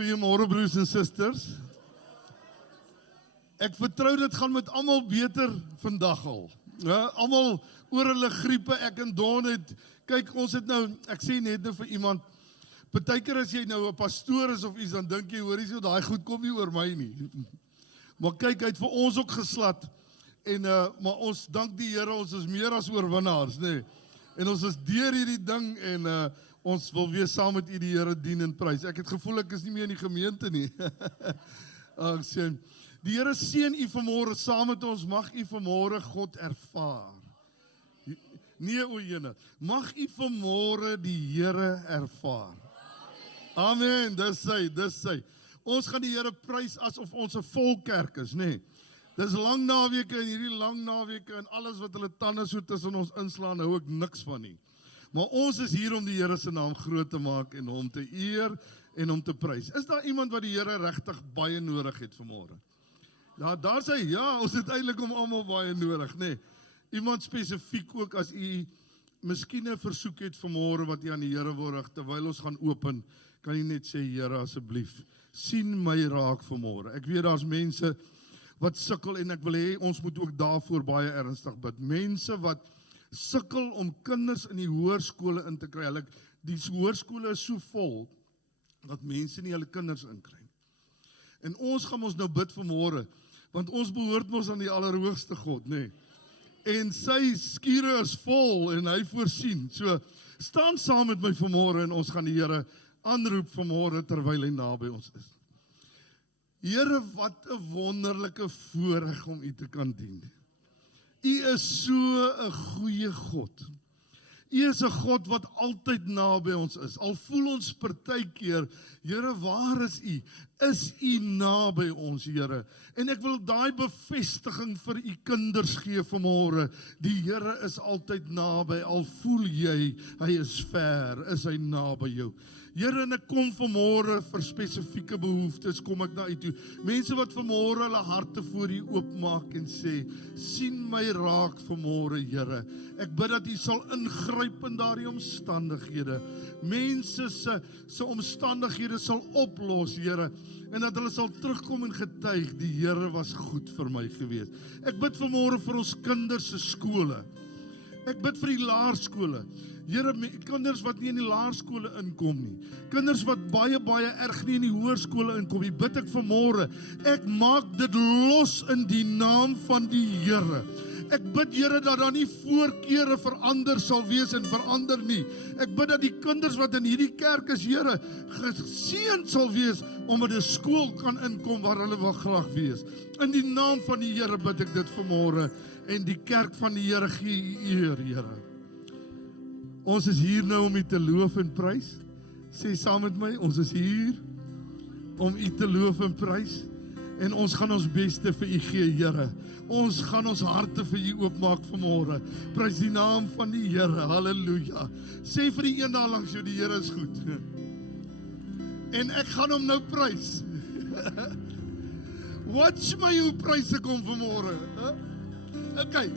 Goeiemôre broers en susters. Ek vertrou dit gaan met almal beter vandag al. Ja, almal oor hulle griepe, ek en Don het, kyk ons het nou, ek sê net nou vir iemand, partykeer as jy nou 'n pastoor is of iets, dan dink jy, hoor jy so, daai goed kom nie oor my nie. Maar kyk, hy het vir ons ook geslat, en maar ons dank die Here, ons is meer as oorwinnaars, nee. En ons is deur hierdie ding, en ons wil weer saam met u die Here dien en prys. Ek het gevoel ek is nie meer in die gemeente nie. Ag, sien. Die Here seën u vanmôre saam met ons, mag u vanmôre God ervaar. Nee, o jene, mag u vanmôre die Here ervaar. Amen, dis sy. Ons gaan die Here prys asof ons 'n vol kerk is, nee. Dis lang naweke en hierdie lang naweke en alles wat hulle tande so tussen ons inslaan, hou ek niks van nie. Maar ons is hier om die Here se naam groot te maak en hom te eer en hom te prys. Is daar iemand wat die Here regtig baie nodig het vanmôre? Ja, daar sê, ja, ons het eintlik hom almal baie nodig, nee. Iemand spesifiek ook as u miskien 'n versoek het vanmôre wat u aan die Here wil rig, terwyl ons gaan open, kan u net sê, Here, asseblief, sien my raak vanmôre. Ek weet daar's mense wat sukkel en ek wil hê ons moet ook daarvoor baie ernstig bid. Mense wat sukkel om kinders in die hoërskole in te kry. Die hoërskole is so vol dat mense nie hulle kinders inkry. En ons gaan ons nou bid vanmôre, want ons behoort mos aan die Allerhoogste God, nee. En sy skure is vol en hy voorsien. So staan saam met my vanmôre en ons gaan die Here aanroep vanmôre terwyl hy naby ons is. Here, wat 'n wonderlike voorreg om u te kan dien. U is so 'n goeie God. U is 'n God wat altyd naby ons is. Al voel ons partykeer, Here, waar is u? Is u naby ons, Here? En ek wil daai bevestiging vir u kinders gee vanmôre. Die Here is altyd naby. Al voel jy, hy is ver, is hy naby jou. Here, en ek kom vanmôre vir spesifieke behoeftes, kom ek na u toe. Mense wat vanmôre hulle harte voor u oopmaak en sê, sien my raak vanmôre, Here. Ek bid dat u sal ingryp in daardie omstandighede. Mense se omstandighede sal oplos, Here, en dat hulle sal terugkom en getuig, die Here was goed vir my gewees. Ek bid vanmôre vir ons kinders se skole. Ek bid vir die laerskole. Here, kinders wat nie in die laerskole inkom nie. Kinders wat baie erg nie in die hoërskole inkom nie. Bid ek vanmôre, ek maak dit los in die naam van die Here. Ek bid, Here, dat daar nie voorkeure verander sal wees en verander nie. Ek bid dat die kinders wat in hierdie kerk is, Here, geseën sal wees om in 'n skool kan inkom waar hulle wil graag wees. In die naam van die Here bid ek dit vanmôre en die kerk van die Here gee u eer, Here. Ons is hier nou om u te loof en prys. Sê saam met my, ons is hier om u te loof en prys. En ons gaan ons beste vir u gee, Here. Ons gaan ons harte vir u oopmaak vanmôre. Prys die naam van die Here. Halleluja. Sê vir die een daar langs jou, die Here is goed. En ek gaan hom nou prys. Watch my hoe prys ek hom vanmôre. Okay.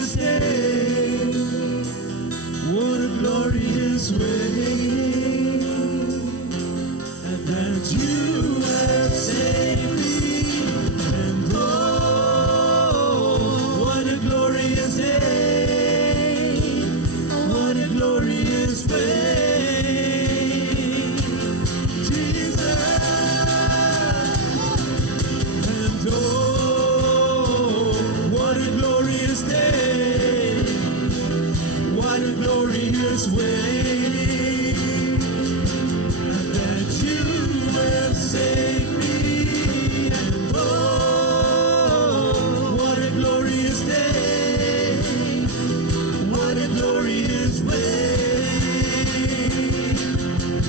glorious day. What a glorious way. And that you have saved me. And oh, what a glorious day. What a glorious way. Jesus. And oh, what a glorious day. What a glorious way. That you have saved me. And oh, what a glorious day. What a glorious way.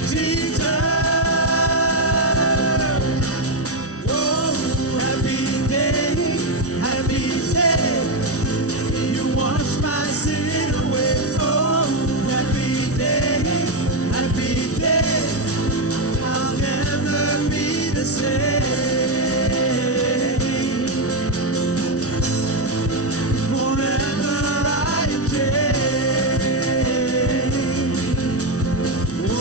Jesus. Oh, happy day, happy day. You wash my sin away. Oh, happy day, happy day. I'll never be the same. Forever I am changed. Oh,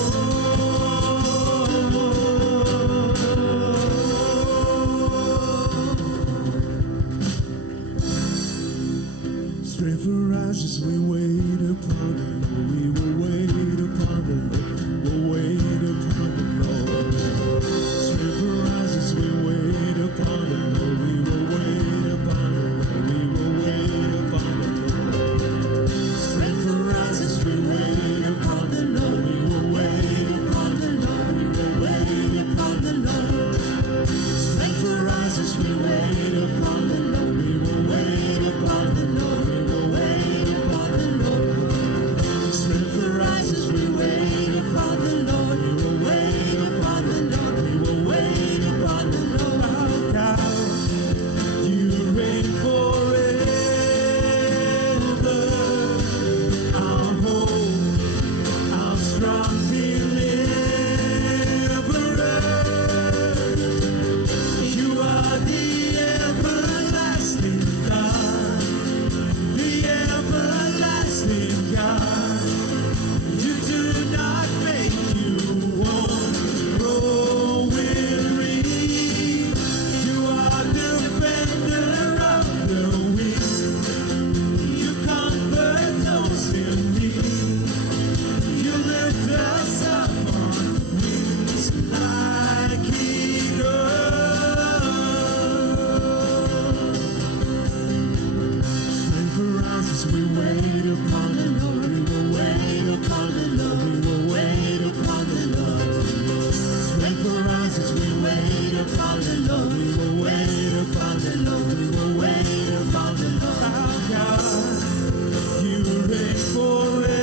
strength arises, we wait upon the Lord. We will wait upon the Lord. We'll wait upon the Lord. Strength arises, we wait upon the Lord. We will wait upon the Lord. We will wait upon the Lord. Strength arises, we wait upon the Lord. We will wait upon the Lord. We will wait upon the Lord. Strength arises, we wait upon the Lord. We will wait upon the Lord. We will wait upon the Lord. Strength arises, we wait upon the Lord. We will wait upon the Lord. We will wait upon the Lord. Our God, you reign forever. Our hope, our strong deliverer. You are the everlasting God, the everlasting God. You do not make, you won't grow weary. You are the defender of the weak. You comfort those in need. You lift us up on wings like eagles. Strength arises, we wait upon the Lord. We will wait upon the Lord. We will wait upon the Lord. Strength arises, we wait upon the Lord. We will wait upon the Lord. We will wait upon the Lord. Our God, you reign forever.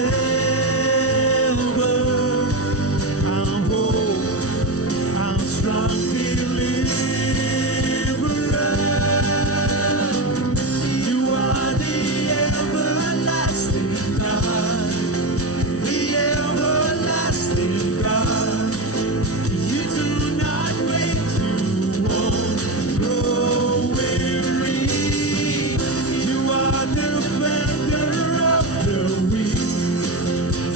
Our hope, our strong deliverer. You are the everlasting God, the everlasting God. You do not wait, you won't grow weary. You are the defender of the weak.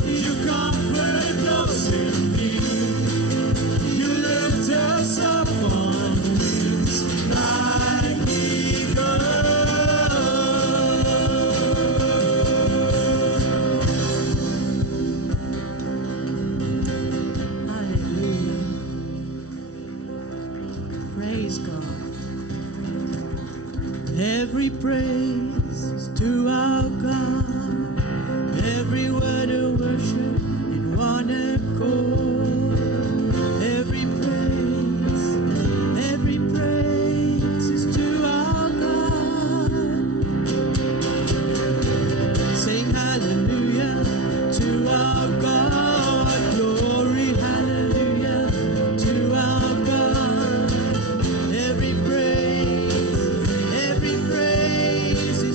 You comfort those in need. You lift us up on wings like Hallelujah. Praise God. every praise is to our God. Every word of worship in one accord. Every praise is to our God. Sing hallelujah to our God. Glory, hallelujah to our God. Every praise is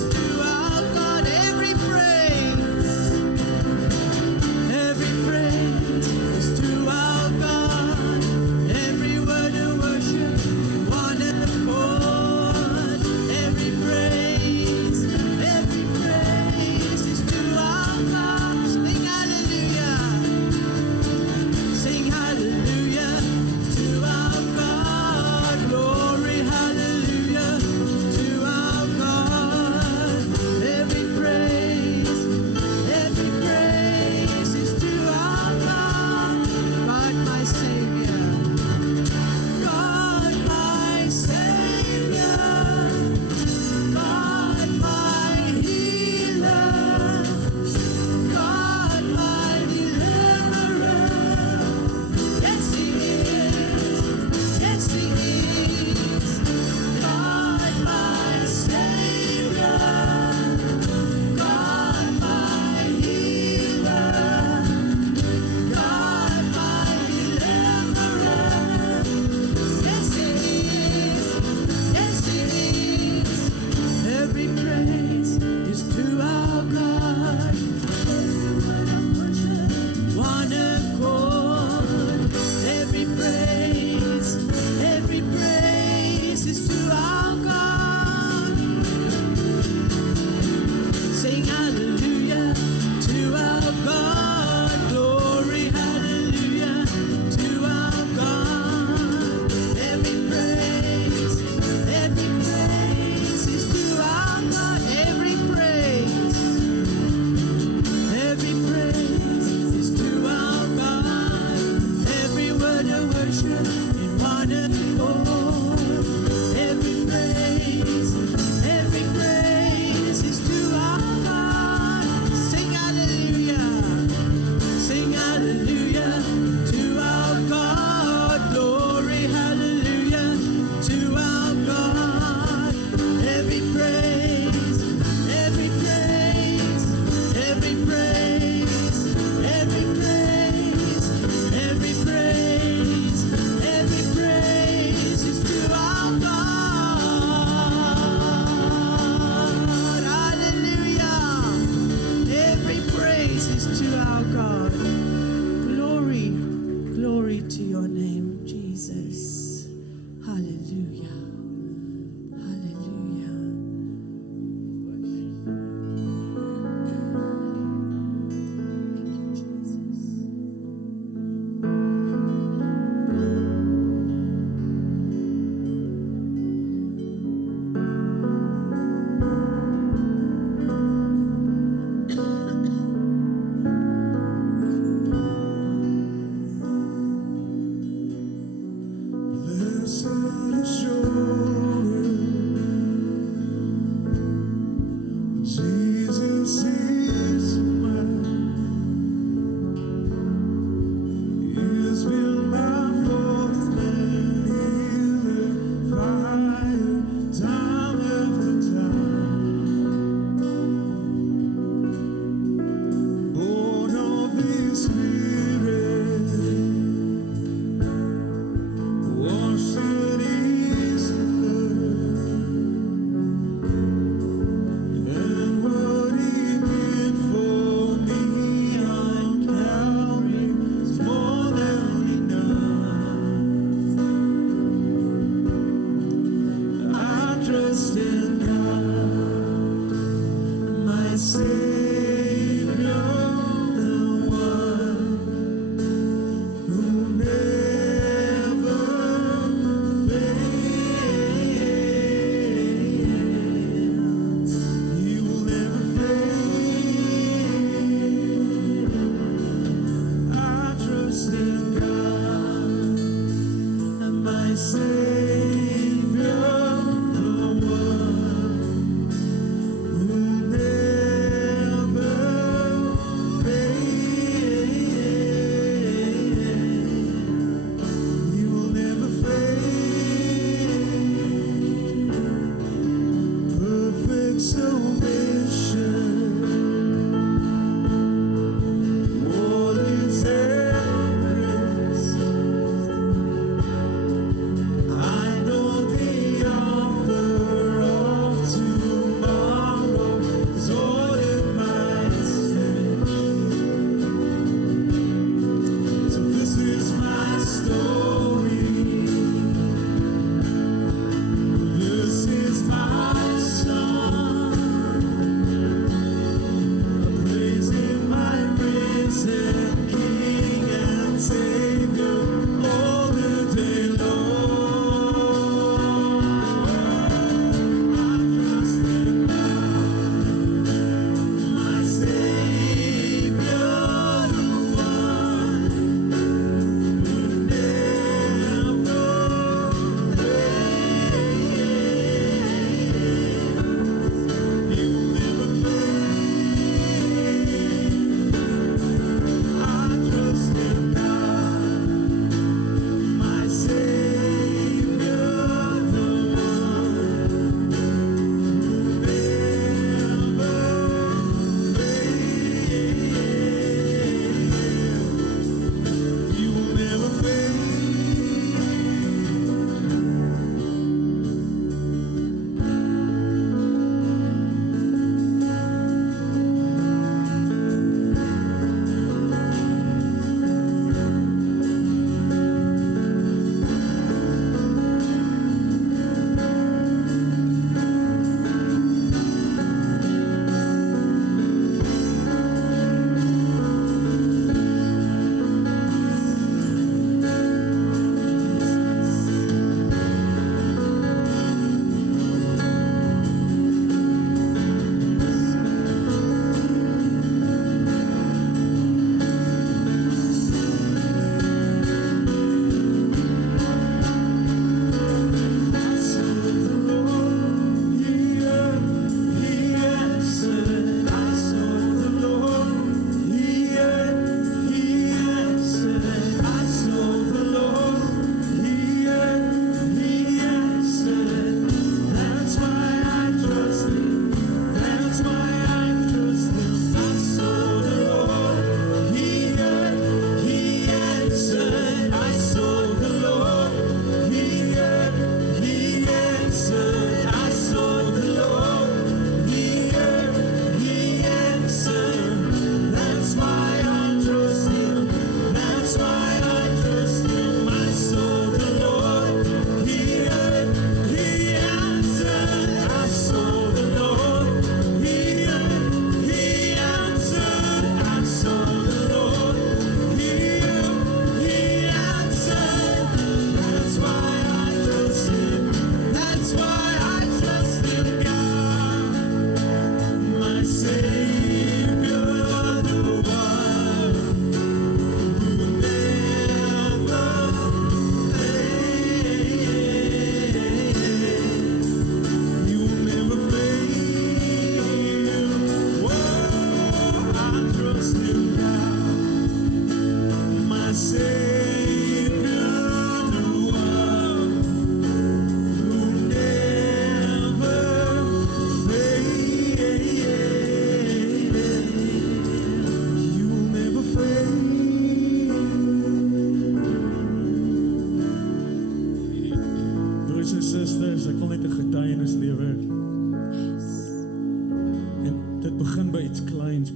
hallelujah to our God. Glory, hallelujah to our God. Every praise is to our God. Every praise is to our God. Every word of worship in one accord. Every praise is to our God. Sing hallelujah to our God. Glory, hallelujah to our God. Every praise is to our God. Hallelujah. Every praise is to our God. Glory to your name, Jesus. Hallelujah. Hallelujah.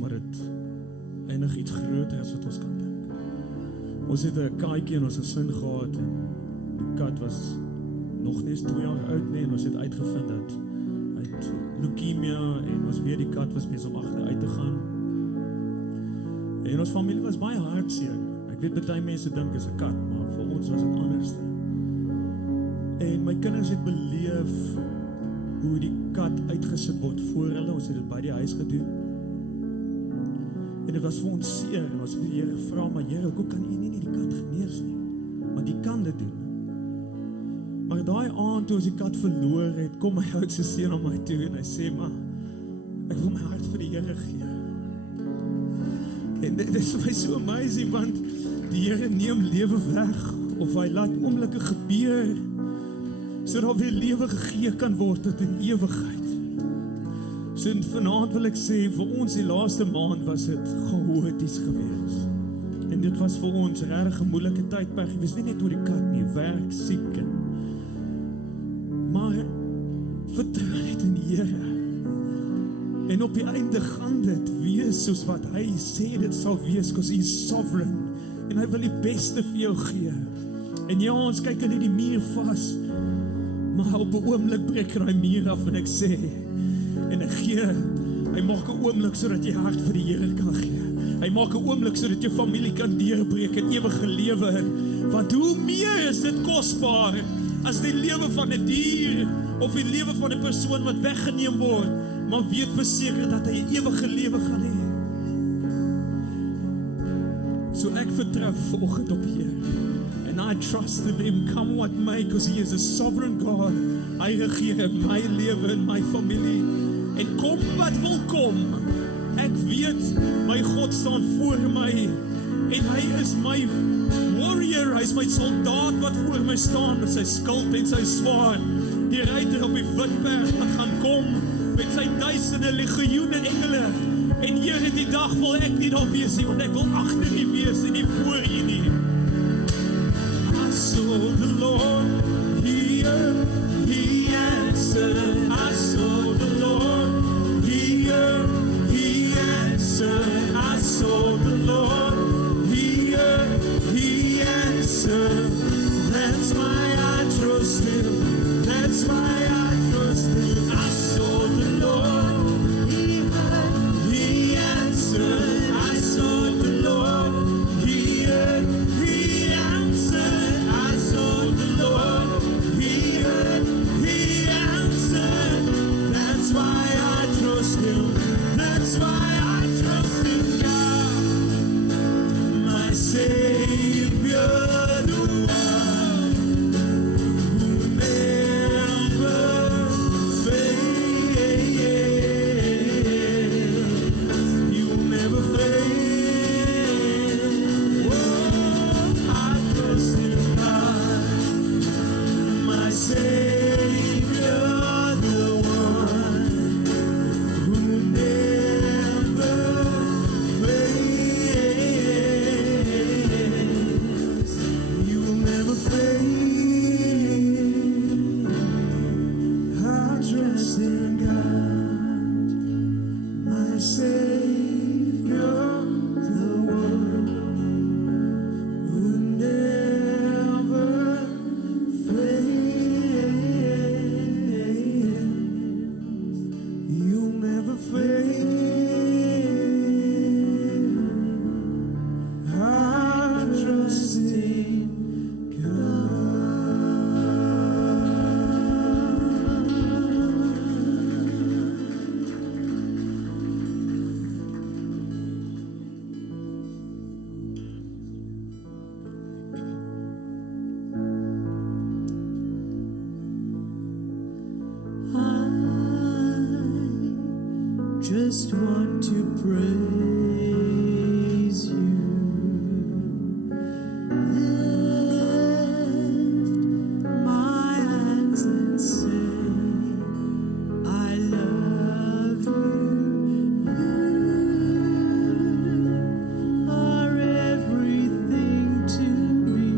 maar dit eindig iets groter as wat ons kan dink. Ons het 'n katjie in ons gesin gehad en die kat was nog nie eens 2 jaar oud nie en ons het uitgevind dat hy het leukemia en ons weet die kat was besig om agteruit te gaan. En ons familie was baie hartseer. Ek weet baie mense dink is 'n kat, maar vir ons was dit anders. En my kinders het beleef hoe die kat uitgesit word voor hulle. Ons het dit by die huis gedoen. En dit was vir ons seer en ons het die Here gevra, maar Here, hoe kan U nie die kat genees nie? Want U kan dit doen. Maar daai aand toe ons die kat verloor het, kom my oudste seun aan my toe en hy sê, maar ek wil my hart vir die Here gee. En dit is vir my so amazing, want die Here neem lewe weg, of hy laat oomblikke gebeur, sodat weer lewe gegee kan word tot in ewigheid. So vanaand wil ek sê, vir ons die laaste maand was dit chaoties geweest. En dit was vir ons regtig 'n moeilike tydperk geweest, nie net oor die kat nie, werk, siek en maar vertrou net in die Here. En op die einde gaan dit wees soos wat hy sê dit sal wees, because he is sovereign. En hy wil die beste vir jou gee. En ja, ons kyk in die muur vas, maar op 'n oomblik breek hy muur af en ek sê, en ek gee, hy maak 'n oomblik sodat jy hart vir die Here kan gee. Hy maak 'n oomblik sodat jou familie kan deurbreek in ewige lewe. Want hoe meer is dit kosbaar as die lewe van 'n dier of die lewe van 'n persoon wat weggeneem word, maar weet verseker dat hy 'n ewige lewe gaan hê. So ek vertrou vanoggend op die Here. And I trust in Him, come what may, because He is a sovereign God. Hy regeer in my lewe en my familie. En kom wat wil kom, ek weet my God staan voor my en hy is my warrior, hy is my soldaat wat voor my staan met sy skild en sy swaard. Die ruiter op die witberg wat gaan kom met sy duisende legioene engele. En Here, die dag wil ek nie daar wees nie, want ek wil agter U wees en nie voor U nie. I saw the Lord here, He answered. I saw the Lord here, He answered. I saw the Lord here, He answered. That's why I trust Him. That's why I trust Him. I saw the Lord here, He answered. I saw the Lord here, He answered. I saw the Lord here, He answered. That's why I trust Him. That's why I trust in God, my Savior, the one who never fails. You never fail. Oh, I trust in God, my Savior, the one who never fails. You will never fail. I trust in God, my Savior, the one who never fails. You'll never fail. I trust in God. I just want to praise you. Lift my hands and say, I love you. You are everything to me.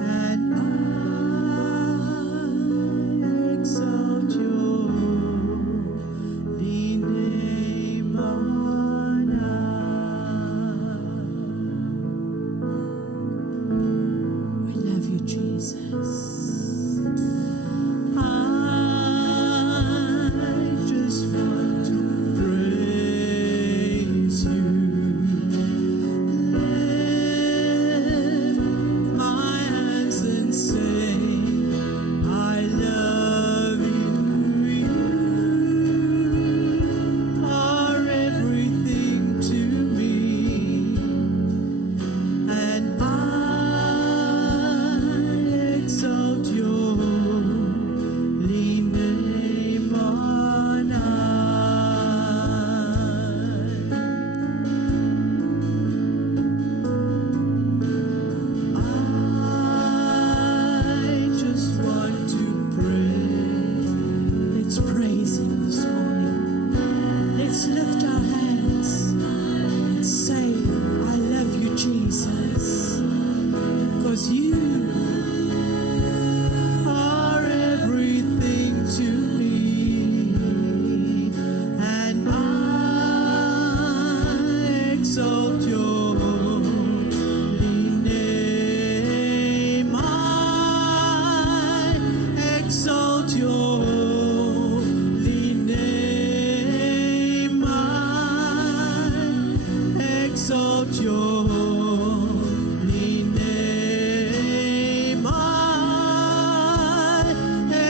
And I exalt your holy Let's lift our hands and say, I love you, Jesus, because you are everything to me, and I exalt your holy name. I exalt your holy name. I exalt your holy name. I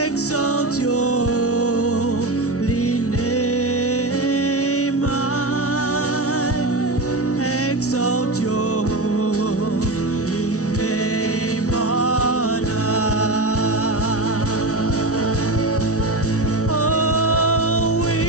exalt your holy name. I exalt your holy name on high. Oh, we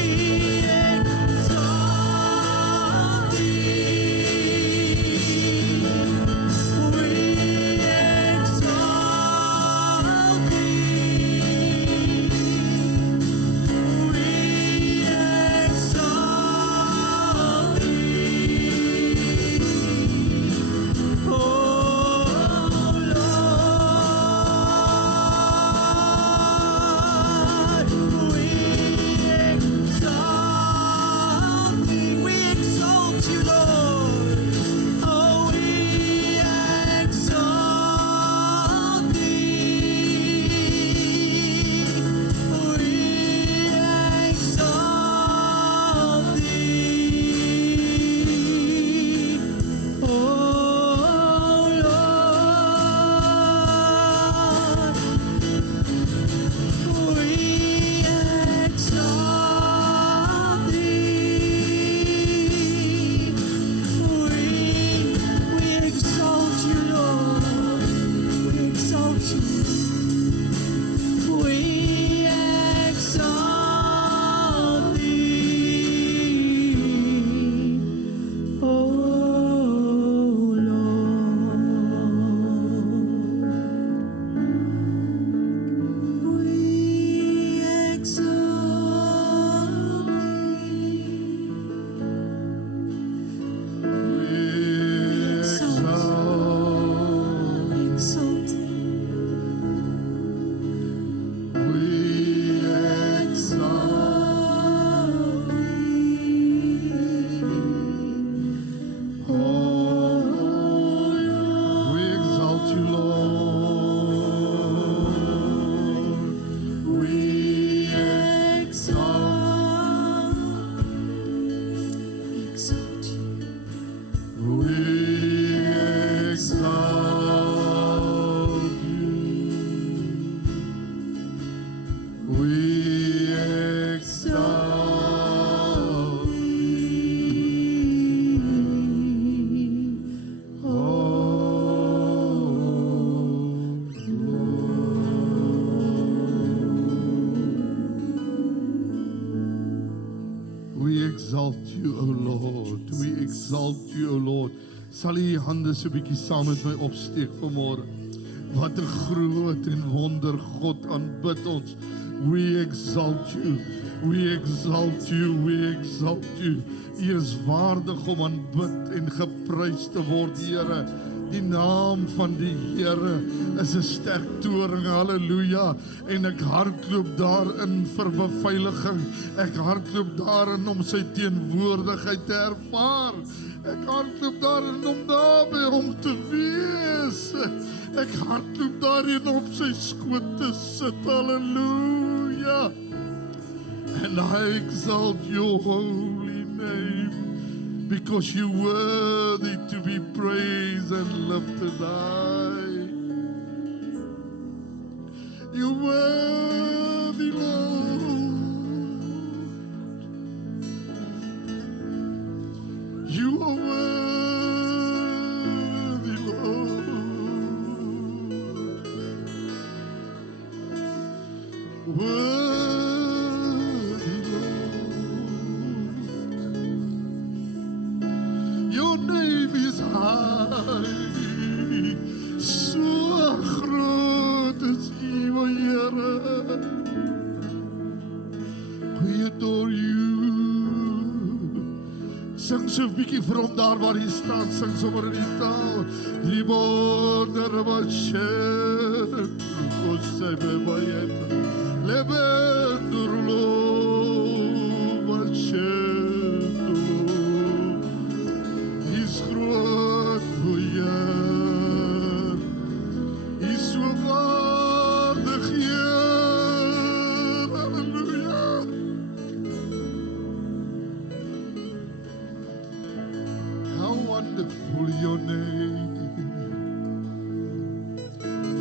exalt you, Lord. Oh, we exalt thee. We exalt thee. Oh, Lord. We exalt thee. We exalt you, Lord. We exalt you. We exalt thee. Oh, Lord. We exalt exalt thee. We exalt you, Lord. We Exalt you. We exalt you. We exalt thee. Oh, we exalt you, O Lord. We exalt you, O Lord. Sal u hande so 'n bietjie saam met my opsteek vanmôre. Wat 'n groot en wonder God aanbid ons. We exalt you. We exalt you. We exalt you. U is waardig om aanbid en geprys te word, Here. Die naam van die Here is 'n sterk toring. Halleluja. En ek hardloop daarin vir beveiliging. Ek hardloop daarin om sy teenwoordigheid te ervaar. Ek hardloop daarin om naby hom te wees. Ek hardloop daarin om sy skoot te sit. Halleluja. And I exalt your holy name, because you're worthy to be praised and lifted high. You're worthy, Lord. You are worthy, Lord. Worthy, Lord. Your name is high. So groot is U, o Here. We adore you. Sing so 'n bietjie vir hom daar waar hy staan, sing sommer in die taal. Libonderabashe, kosebe bayet, lebendurlo bashe. Is groot Heer, is so waardig Heer, halleluja. How wonderful your name,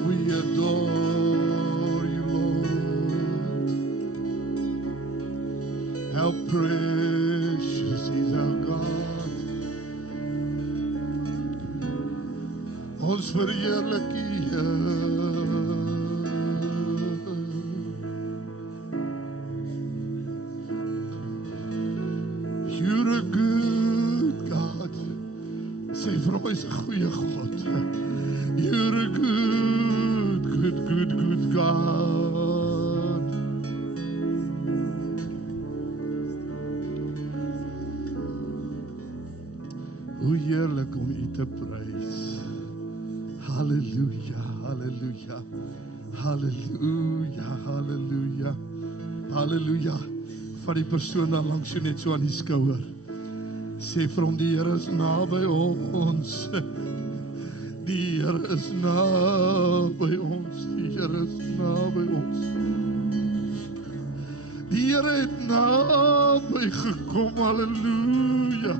we adore you, Lord. How precious is our God. Ons verheerlik U, Heer. You're a good God. Sê vir hom, hy's 'n goeie God. You're a good God. Hoe heerlik om U te prys. Halleluja, halleluja, halleluja, halleluja, halleluja. Vat die persoon dan langs jou net so aan die skouer. Sê vir hom, die Here is naby ons. Die Here is naby ons. Die Here is naby ons. Die Here het naby gekom. Halleluja.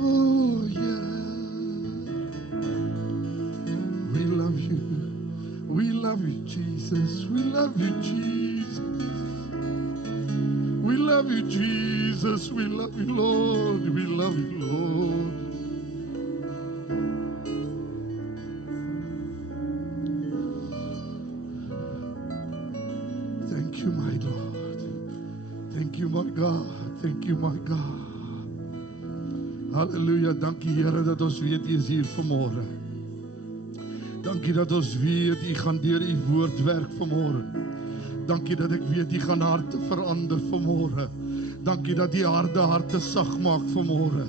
Oh yeah. We love you. We love you, Jesus. We love you, Jesus. We love you, Jesus. We love you, Lord. We love you, Lord. Thank you, my Lord. Thank you, my God. Thank you, my God. Halleluja. Dankie, Here, dat ons weet U is hier vanmôre. Dankie dat ons weet U gaan deur U woord werk vanmôre. Dankie dat ek weet U gaan harte verander vanmôre. Dankie dat U harde harte sag maak vanmôre.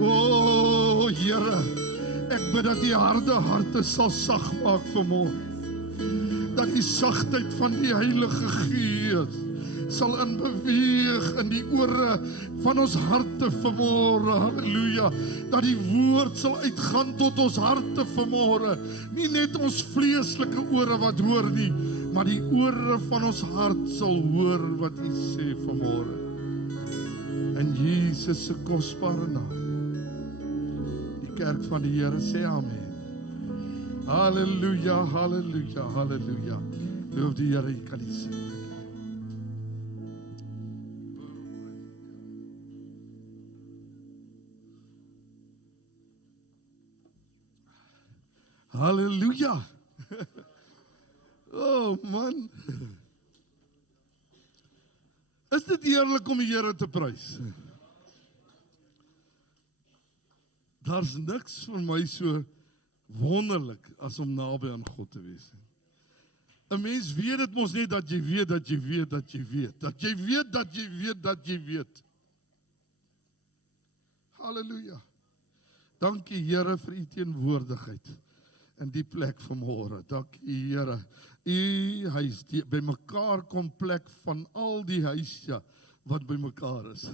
O, Here, ek bid dat U harde harte sal sag maak vanmôre. Dat die sagtheid van die Heilige Gees sal inbeweeg in die ore van ons harte vanmôre. Halleluja. Dat die woord sal uitgaan tot ons harte vanmôre. Nie net ons vleeslike ore wat hoor nie, maar die ore van ons hart sal hoor wat U sê vanmôre. In Jesus se kosbare naam. Die kerk van die Here sê amen. Halleluja, halleluja, halleluja. Loof die Here, U kan die sing. Halleluja. Oh man. Is dit eerlik om die Here te prys? Daar's niks vir my so wonderlik as om naby aan God te wees. 'n Mens weet dit mos net dat jy weet dat jy weet dat jy weet. Dat jy weet dat jy weet dat jy weet. Halleluja. Dankie Here vir U teenwoordigheid in die plek vanmôre. Dankie Here. U huis by mekaar kom plek van al die huise wat by mekaar is.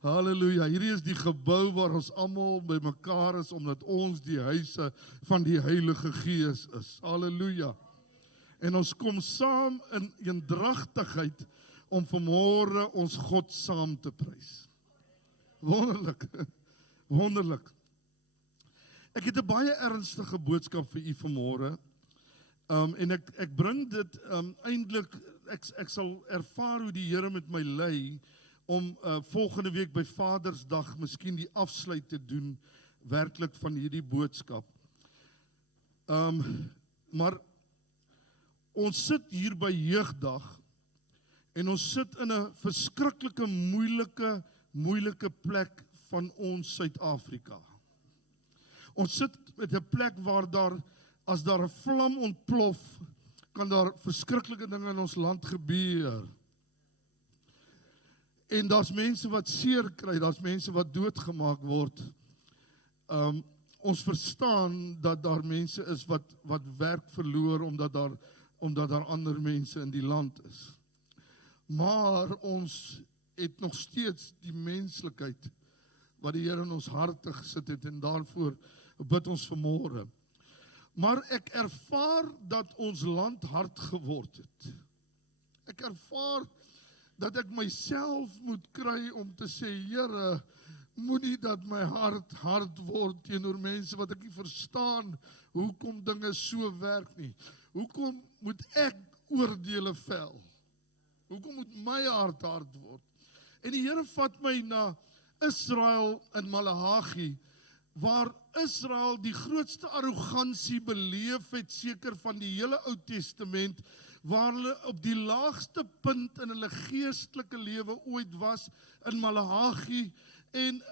Halleluja. Hierdie is die gebou waar ons almal by mekaar is omdat ons die huise van die Heilige Gees is. Halleluja. En ons kom saam in eendragtigheid om vanmôre ons God saam te prys. Wonderlik. Wonderlik. Ek het 'n baie ernstige boodskap vir u vanmôre. En ek bring dit eintlik ek sal ervaar hoe die Here met my lei om volgende week by Vadersdag miskien die afsluit te doen werklik van hierdie boodskap. Maar ons sit hier by Jeugdag en ons sit in 'n verskriklike moeilike plek van ons Suid-Afrika. Ons sit met 'n plek waar as daar 'n vlam ontplof, kan daar verskriklike dinge in ons land gebeur. En daar's mense wat seer kry, daar's mense wat doodgemaak word. Ons verstaan dat daar mense is wat werk verloor omdat daar ander mense in die land is. Maar ons het nog steeds die menslikheid wat die Here in ons harte gesit het en daarvoor bid ons vanmôre. Maar ek ervaar dat ons land hard geword het. Ek ervaar dat ek myself moet kry om te sê, Here, moenie dat my hart hard word teenoor mense wat ek nie verstaan hoekom dinge so werk nie. Hoekom moet ek oordeele vel? Hoekom moet my hart hard word? En die Here vat my na Israel in Maleagi, waar Israel die grootste arrogansie beleef het, seker van die hele Ou Testament, waar hulle op die laagste punt in hulle geestelike lewe ooit was, in Maleagi, en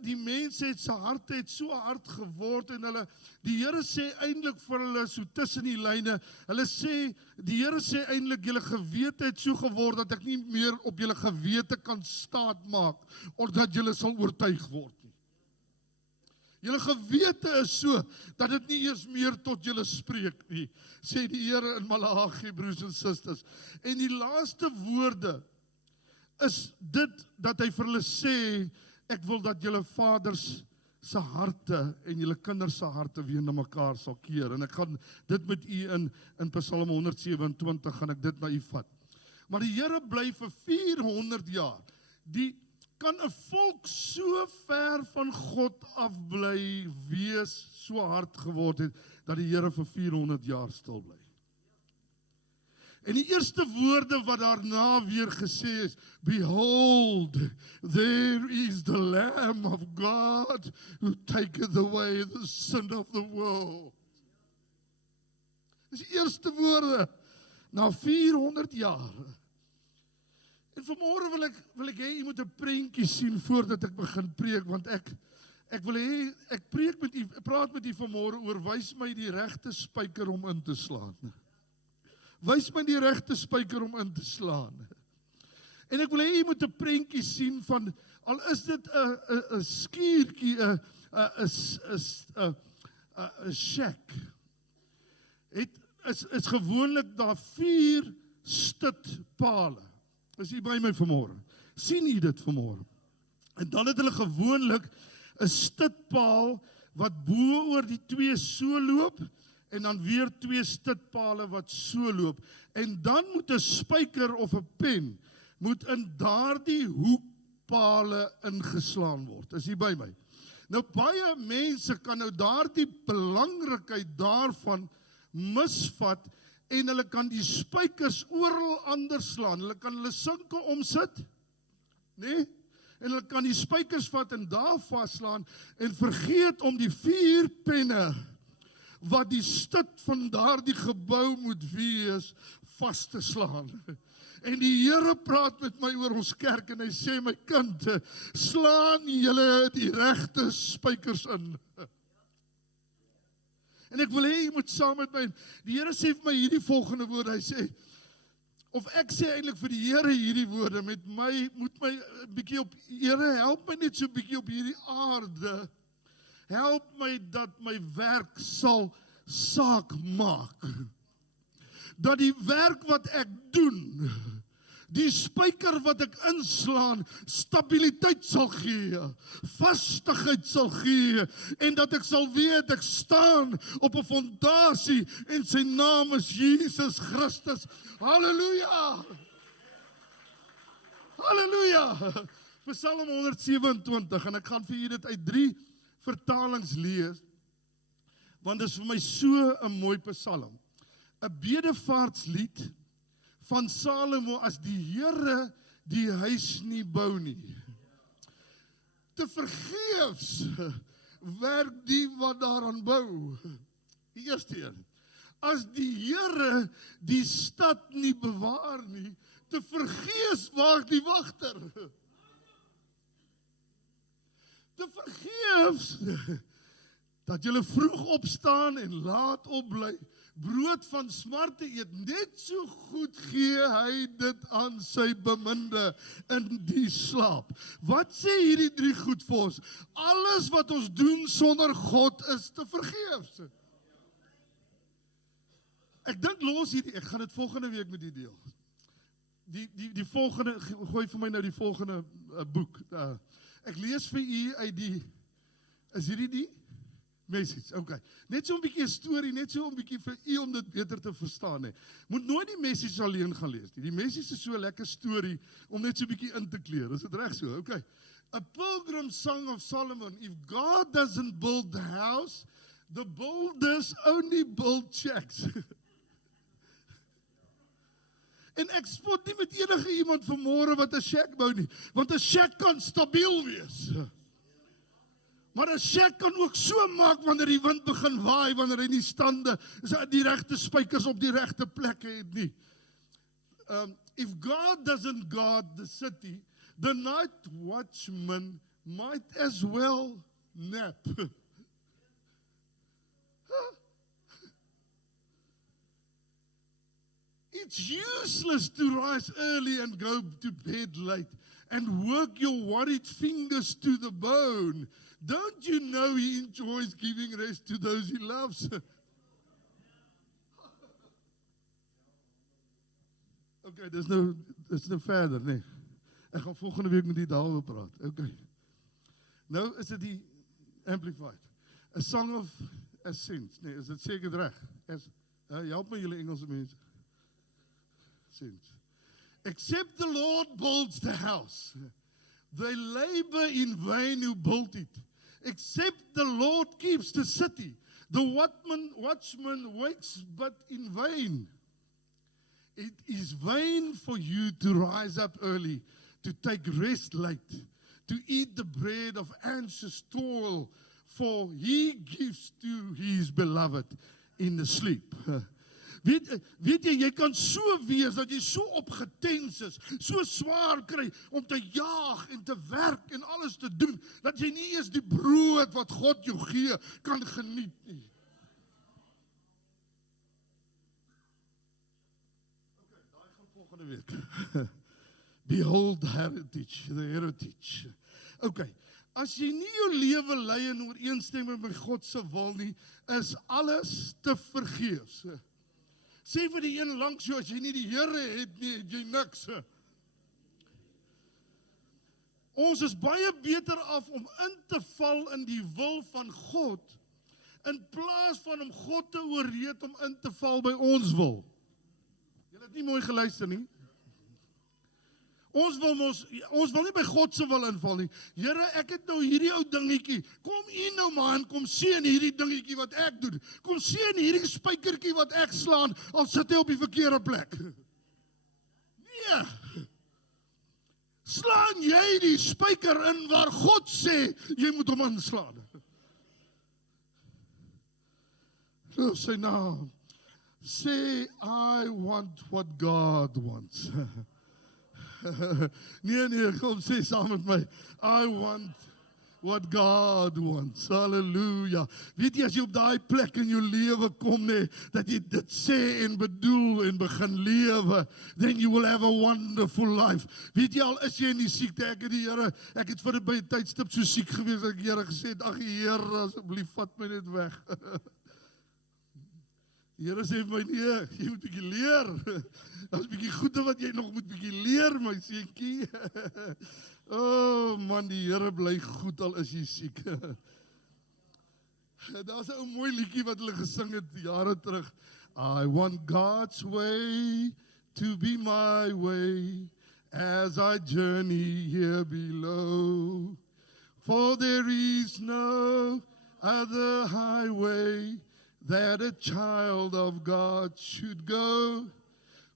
die mense het sy harte het so hard geword, en die Here sê eintlik vir hulle so tussen die lyne, die Here sê eintlik, julle gewete het so geword, dat ek nie meer op julle gewete kan staat maak, omdat julle sal oortuig word nie. Julle gewete is so, dat dit nie eers meer tot julle spreek nie, sê die Here in Maleagi, broers en susters. En die laaste woorde is dit, dat hy vir hulle sê, ek wil dat julle vaders se harte en julle kinders se harte weer na mekaar sal keer. En ek gaan dit met u in Psalm 127 gaan ek dit na u vat. Maar die Here bly vir 400 jaar. Kan 'n volk so ver van God af bly wees, so hard geword het, dat die Here vir 400 jaar stil bly. En die eerste woorde wat daarna weer gesê is, Behold, there is the Lamb of God who taketh away the sin of the world. Dis die eerste woorde na 400 jaar. En vanmôre wil ek hê, jy moet 'n prentjie sien voordat ek begin preek, want ek wil hê, ek praat met u vanmôre oor, wys my die regte spyker om in te slaan. Wys my die regte spyker om in te slaan. En ek wil hê, jy moet 'n prentjie sien van, al is dit 'n skuurtjie, 'n shack. Is gewoonlik daar 4 stutpale. Is jy by my vanmôre? Sien jy dit vanmôre? En dan het hulle gewoonlik 'n stutpaal wat bo oor die 2 so loop, en dan weer 2 stutpale wat so loop. En dan moet 'n spyker of 'n pen moet in daardie hoekpale ingeslaan word. Is jy by my? Nou baie mense kan nou daardie belangrikheid daarvan misvat, en hulle kan die spykers oral anders slaan. Hulle kan hulle sinke omsit, nee? En hulle kan die spykers vat en daar vaslaan, en vergeet om die 4 penne wat die stut van daardie gebou moet wees, vas te slaan. En die Here praat met my oor ons kerk, en hy sê, my kind, slaan julle die regte spykers in. En ek wil hê, jy moet saam met my, die Here sê vir my hierdie volgende woorde, hy sê, of ek sê eintlik vir die Here hierdie woorde, moet my 'n bietjie op, Here, help my net so 'n bietjie op hierdie aarde, help my dat my werk sal saak maak, dat die werk wat ek doen, die spyker wat ek inslaan, stabiliteit sal gee, vastigheid sal gee, en dat ek sal weet, ek staan op 'n fondasie, en sy naam is Jesus Christus. Halleluja! Halleluja! Psalm 127, en ek gaan vir julle dit uit 3 vertalings lees, want dit is vir my so 'n mooi psalm. 'n bedevaartslied van Salomo, as die Here die huis nie bou nie. Te vergeefs werk die wat daaraan bou. Die eerste een. As die Here die stad nie bewaar nie, te vergeefs waak die wagter. Te vergeefs dat julle vroeg opstaan en laat opbly, brood van smarte eet, net so goed gee hy dit aan sy beminde in die slaap. Wat sê hierdie 3 goed vir ons? Alles wat ons doen sonder God is te vergeefs. Ek dink los hierdie, ek gaan dit volgende week met die deel. Die volgende, gooi vir my nou die volgende boek. Ek lees vir u uit die, is hierdie die? Message, okay. Net so 'n bietjie 'n storie, net so 'n bietjie vir u om dit beter te verstaan. Nee. Moet nooit die message alleen gaan lees nie. Die message is so 'n lekker storie om net so 'n bietjie in te kleur. Is dit reg so? Okay. A Pilgrim Song of Solomon. If God doesn't build the house, the builders only build shacks. En ek spot nie met enige iemand vanmôre wat 'n shack bou nie, want 'n shack kan stabiel wees. Maar 'n shack kan ook so maak wanneer die wind begin waai, wanneer hy nie stande, die regte spykers op die regte plekke het nie. If God doesn't guard the city, the night watchman might as well nap. It's useless to rise early and go to bed late and work your worried fingers to the bone. Don't you know he enjoys giving rest to those he loves? Okay, dis nou verder, nee. Ek gaan volgende week met die daaroor praat. Okay. Nou is dit die Amplified. A Song of Ascent. Nee, is dit seker reg? Help my julle Engelse mense. Ascent. Except the Lord builds the house, they labor in vain who built it. Except the Lord keeps the city, the watchman wakes but in vain. It is vain for you to rise up early, to take rest late, to eat the bread of anxious toil, for he gives to his beloved in the sleep. Weet jy kan so wees dat jy so opgetens is, so swaar kry om te jaag en te werk en alles te doen, dat jy nie eens die brood wat God jou gee kan geniet nie. Okay, daai gaan volgende week. Behold the heritage. Okay, as jy nie jou lewe lei in ooreenstemming met God se wil nie, is alles te vergeefs. Sê vir die een langs jou, as jy nie die Here het nie, het jy niks. Ons is baie beter af om in te val in die wil van God, in plaas van om God te oorreed om in te val by ons wil. Julle het nie mooi geluister nie. Ons wil nie by God se wil inval nie. Here, ek het nou hierdie ou dingetjie. Kom u nou man, kom seën hierdie dingetjie wat ek doen. Kom seën hierdie spykertjie wat ek slaan, al sit hy op die verkeerde plek. Nee. Slaan jy die spyker in waar God sê jy moet hom inslaan. So sê nou, say I want what God wants. Nee, kom sê saam met my. I want what God wants. Halleluja. Weet jy, as jy op daai plek in jou lewe kom, nee, dat jy dit sê en bedoel en begin lewe, then you will have a wonderful life. Weet jy al, is jy in die siekte, ek het vir by 'n tydstip so siek gewees, dat ek Here gesê het, ag Here, asseblief vat my net weg. Die Here sê vir my, nee, jy moet 'n bietjie leer. Daar's 'n bietjie goede wat jy nog moet bietjie leer, my seentjie. Oh man, die Here bly goed al is jy siek. Daar's 'n ou mooi liedjie wat hulle gesing het jare terug. I want God's way to be my way as I journey here below. For there is no other highway that a child of God should go.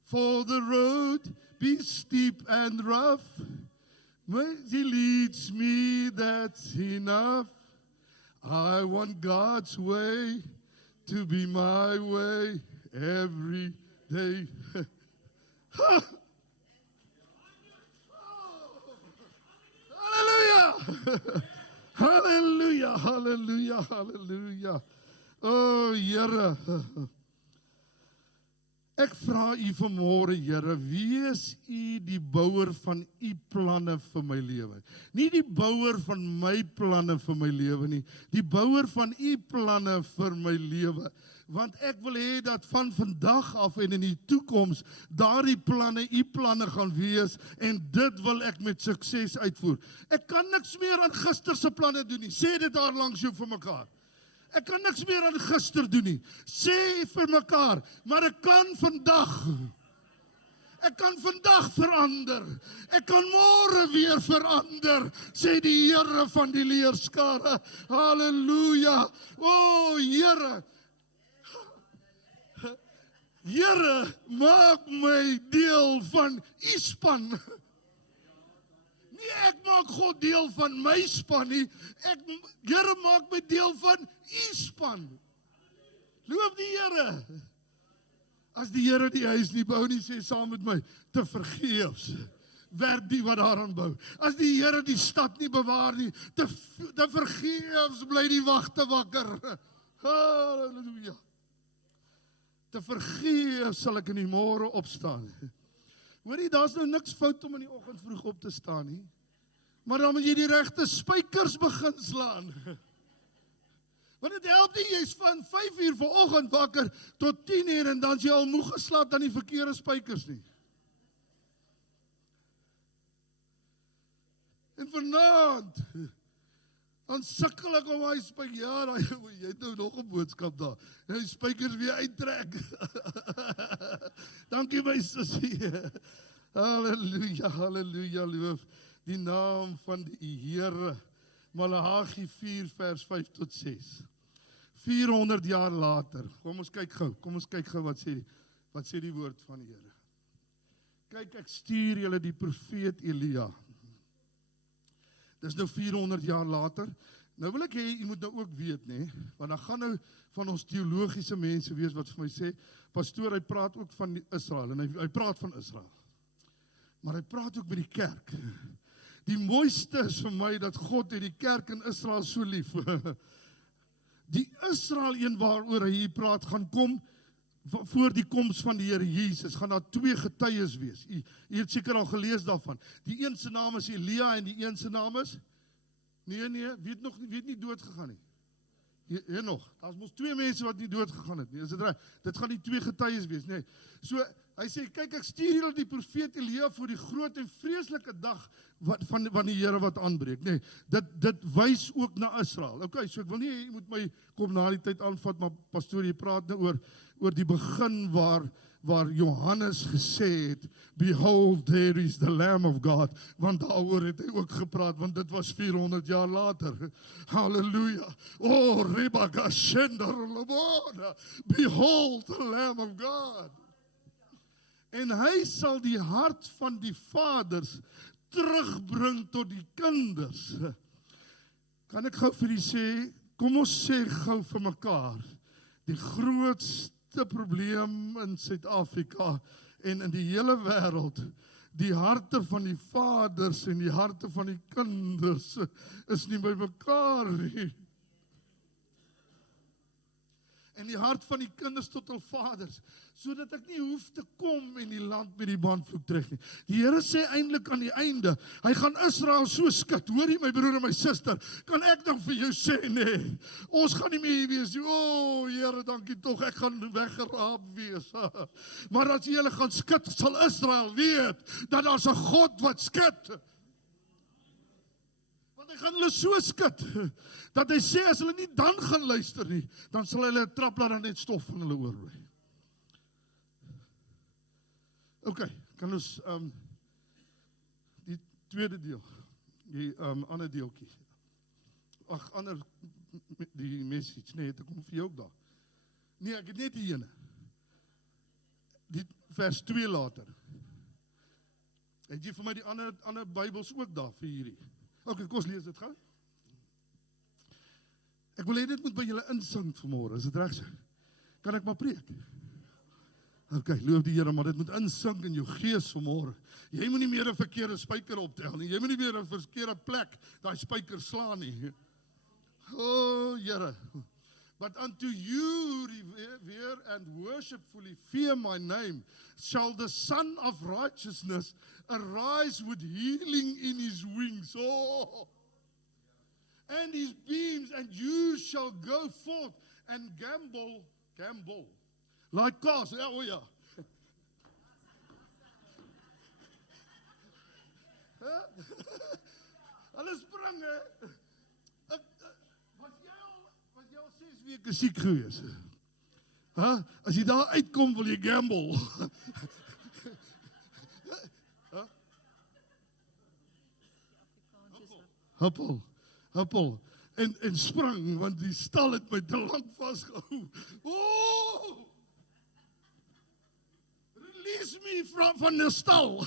For the road be steep and rough, when he leads me, that's enough. I want God's way to be my way every day. Hallelujah! Hallelujah! Hallelujah! Hallelujah! Oh, Here. Ek vra u vanmôre, Here, wees u die bouer van u planne vir my lewe. Nie die bouer van my planne vir my lewe nie, die bouer van u planne vir my lewe. Want ek wil hê dat van vandag af en in die toekoms daardie planne u planne gaan wees en dit wil ek met sukses uitvoer. Ek kan niks meer aan gister se planne doen nie. Sê dit daar langs jou vir mekaar. Ek kan niks meer aan gister doen nie. Sê vir mekaar, maar ek kan vandag. Ek kan vandag verander. Ek kan môre weer verander, sê die Here van die leerskare. Halleluja. O, Here. Here, maak my deel van u span. Nee, ek maak God deel van my span nie. Here, maak my deel van u span. Loof die Here. As die Here die huis nie bou nie, sê saam met my, te vergeefs werk die wat daaraan bou. As die Here die stad nie bewaar nie, te vergeefs bly die wagte wakker. Halleluja. Te vergeefs sal ek in die môre opstaan. Hoorie, daar's nou niks fout om in die oggend vroeg op te staan nie. Maar dan moet jy die regte spykers begin slaan. Want dit help nie, jy's van 5 uur vanoggend wakker tot 10 uur en dan jy al moeg geslaap aan die verkeerde spykers nie. En vanaand, dan sukkel ek om hy spyker, ja, jy het nou nog 'n boodskap daar, en die spykers weer uittrek. Dankie my sussie. Halleluja, halleluja, loof die naam van die Here. Maleagi 4 vers 5 tot 6. 400 jaar later, kom ons kyk gou wat sê die woord van die Here. Kyk, ek stuur julle die profeet Elia. Dis nou 400 jaar later. Nou wil ek hê, jy moet nou ook weet, nê, want dan gaan nou van ons teologiese mense wees wat vir my sê, pastoor, hy praat ook van Israel, en hy praat van Israel. Maar hy praat ook by die kerk. Die mooiste is vir my dat God het die kerk in Israel so lief. Die Israel een waaroor hy hier praat, gaan kom voor die koms van die Here Jesus, gaan daar 2 getuies wees. U het seker al gelees daarvan. Die een se naam is Elia en die een se naam is? Nee, weet nie dood gegaan nie. Hier nog, daar's mos 2 mense wat nie dood gegaan het nie. Is dit reg? Dit gaan die 2 getuies wees, nee. So, hy sê, kyk, ek stuur julle die profeet Elia vir die groot en vreeslike dag van die Here wat aanbreek. Nee, dit wys ook na Israel. Okay, so ek wil nie, jy moet my kom na die tyd aanvat, maar pastoor, jy praat nou oor die begin waar Johannes gesê het, behold, there is the Lamb of God, want daaroor het hy ook gepraat, want dit was 400 jaar later. Halleluja. Oh, Rebecca Shender Lobona, behold the Lamb of God. En hy sal die hart van die vaders terugbring tot die kinders. Kan ek gou vir u sê, kom ons sê gou vir mekaar, die grootste probleem in Suid-Afrika en in die hele wêreld, die harte van die vaders en die harte van die kinders is nie by mekaar nie. En die hart van die kinders tot hul vaders, sodat ek nie hoef te kom en die land met die bandvloek trek nie. Die Here sê eintlik aan die einde, hy gaan Israel so skud. Hoor jy my broer en my suster, kan ek dan vir jou sê, nee, ons gaan nie meer hier wees nie. O, Here, dankie tog, ek gaan weggeraap wees. Maar as jy hulle gaan skud, sal Israel weet, dat daar's 'n God wat skud. Hy gaan hulle so skud, dat hy sê, as hulle nie dan gaan luister nie, dan sal hulle trap laat net stof van hulle oorbly. Okay, kan ons die tweede deel, die ander deeltjie. Die message, nee, dit kom vir jou ook daar. Nee, ek het net die ene. Die vers 2 later. Het jy vir my die ander Bybels ook daar vir hierdie? Okay, kom ons lees dit gou. Ek wil hê dit moet by julle insink vanmôre, is dit reg so? Kan ek maar preek? Okay, loof die Here, maar dit moet insink in jou gees vanmôre. Jy moet nie meer 'n verkeerde spyker optel nie. Jy moet nie meer 'n verkeerde plek daai spyker slaan nie. O, Here. But unto you revere and worshipfully fear my name, shall the Son of Righteousness arise with healing in his wings. Oh! And his beams, and you shall go forth and gambol, like cars. Oh ja. Hulle spring, hè. Was jy al 6 weke siek gewees? As jy daar uitkom, wil jy gamble. Huppel. En sprang, want die stal het my te lang vasgehou. Oh! Release me van die stal.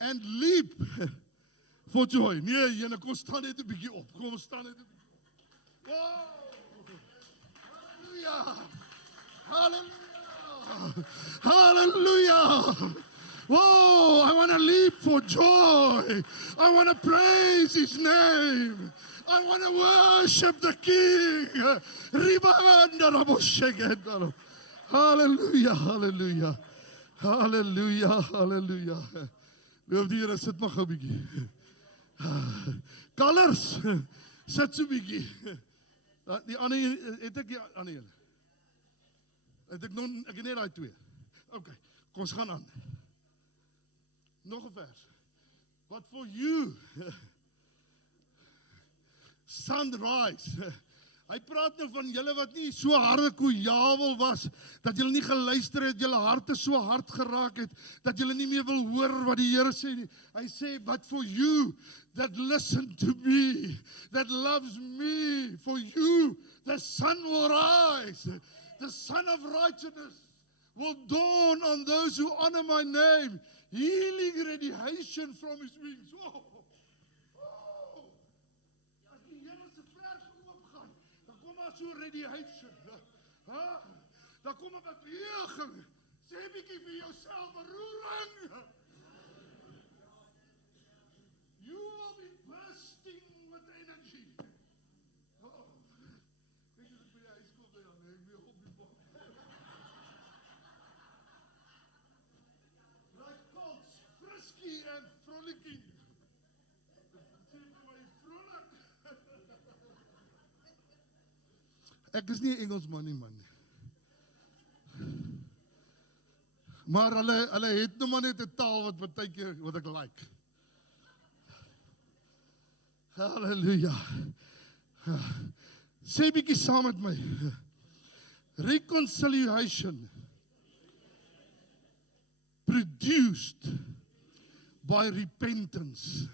And leap for joy. Nee, jyne, kom staan net 'n bietjie op. Kom staan net 'n bietjie op. Wow! Hallelujah! Whoa, I want to leap for joy. I want to praise his name. I want to worship the King. Hallelujah. Loof die Here, sit maar gou 'n bietjie. Kalers, sit so 'n bietjie. Die ander het ek die ander een. Ek het net daai 2. Okay, kom ons gaan aan. Nog 'n vers. But for you, sunrise. Hy praat nou van julle wat nie so harde koejawel was, dat julle nie geluister het, julle harte so hard geraak het, dat julle nie meer wil hoor wat die Here sê nie. Hy sê, but for you that listen to me, that loves me, for you the sun will rise, the Son of Righteousness will dawn on those who honor my name, healing radiation from his wings. Oh. So radiation. Daar kom 'n beweging. Sê 'n bietjie vir jouself, roering. You will be bursting with energy. Oh. Ek het vir jou skool by hom, ek wil op die bok. Like colts, frisky and frolicking. Ek is nie 'n Engelsman nie, man. Maar hulle het nou maar net 'n taal wat partykeer wat ek like. Halleluja. Sê bietjie saam met my. Reconciliation produced by repentance.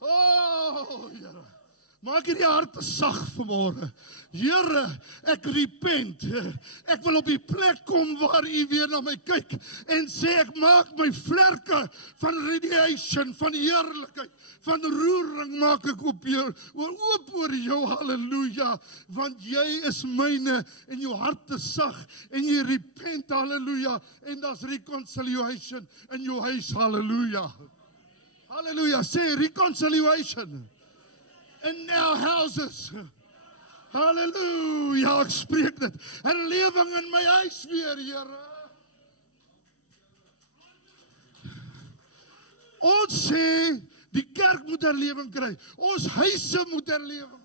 Oh, Here. Maak hierdie harte sag vanmôre. Here, ek repent. Ek wil op die plek kom waar U weer na my kyk en sê ek maak my vlerke van radiation, van heerlikheid, van roering maak ek oop oor jou, halleluja, want jy is myne en jou hart is sag en jy repent, halleluja, en daar's reconciliation in jou huis, halleluja. Hallelujah. Say reconciliation in our houses. Hallelujah. Ek spreek dit. Herlewing in my huis weer, Here. Ons sê die kerk moet herlewing kry. Ons huise moet herlewing kry.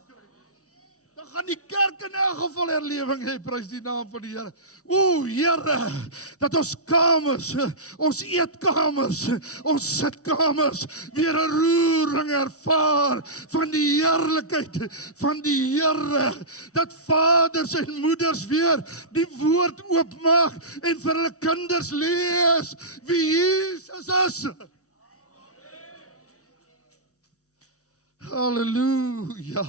Dan gaan die kerk in elk geval herlewing hê, prys die naam van die Here. O, Here, dat ons kamers, ons eetkamers, ons sitkamers weer 'n roering ervaar van die heerlikheid van die Here. Dat vaders en moeders weer die woord oopmaak en vir hulle kinders lees wie Jesus is. Halleluja.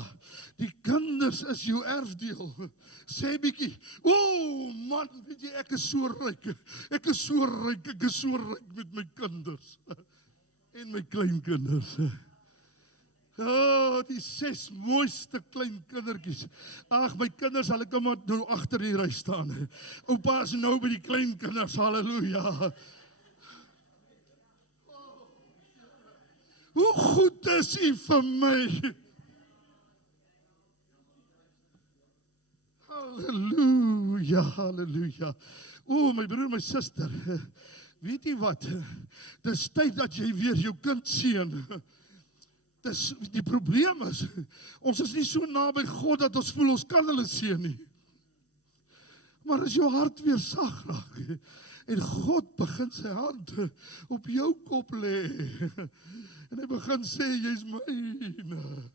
Die kinders is jou erfdeel. Sê bietjie, o man, weet jy, ek is so ryk. Ek is so ryk met my kinders en my kleinkinders. Oh, die 6 mooiste klein kindertjies. Ag, my kinders, hulle kan maar nou agter die ry staan. Oupa is nou by die klein kinders, halleluja. Hoe goed is U vir my? Halleluja, halleluja. O, my broer, my suster, weet jy wat? Dis tyd dat jy weer jou kind seën. Die probleem is, ons is nie so naby God dat ons voel ons kan hulle seën nie. Maar as jou hart weer sag raak, en God begin sy hand op jou kop lê, en hy begin sê, jy's myne,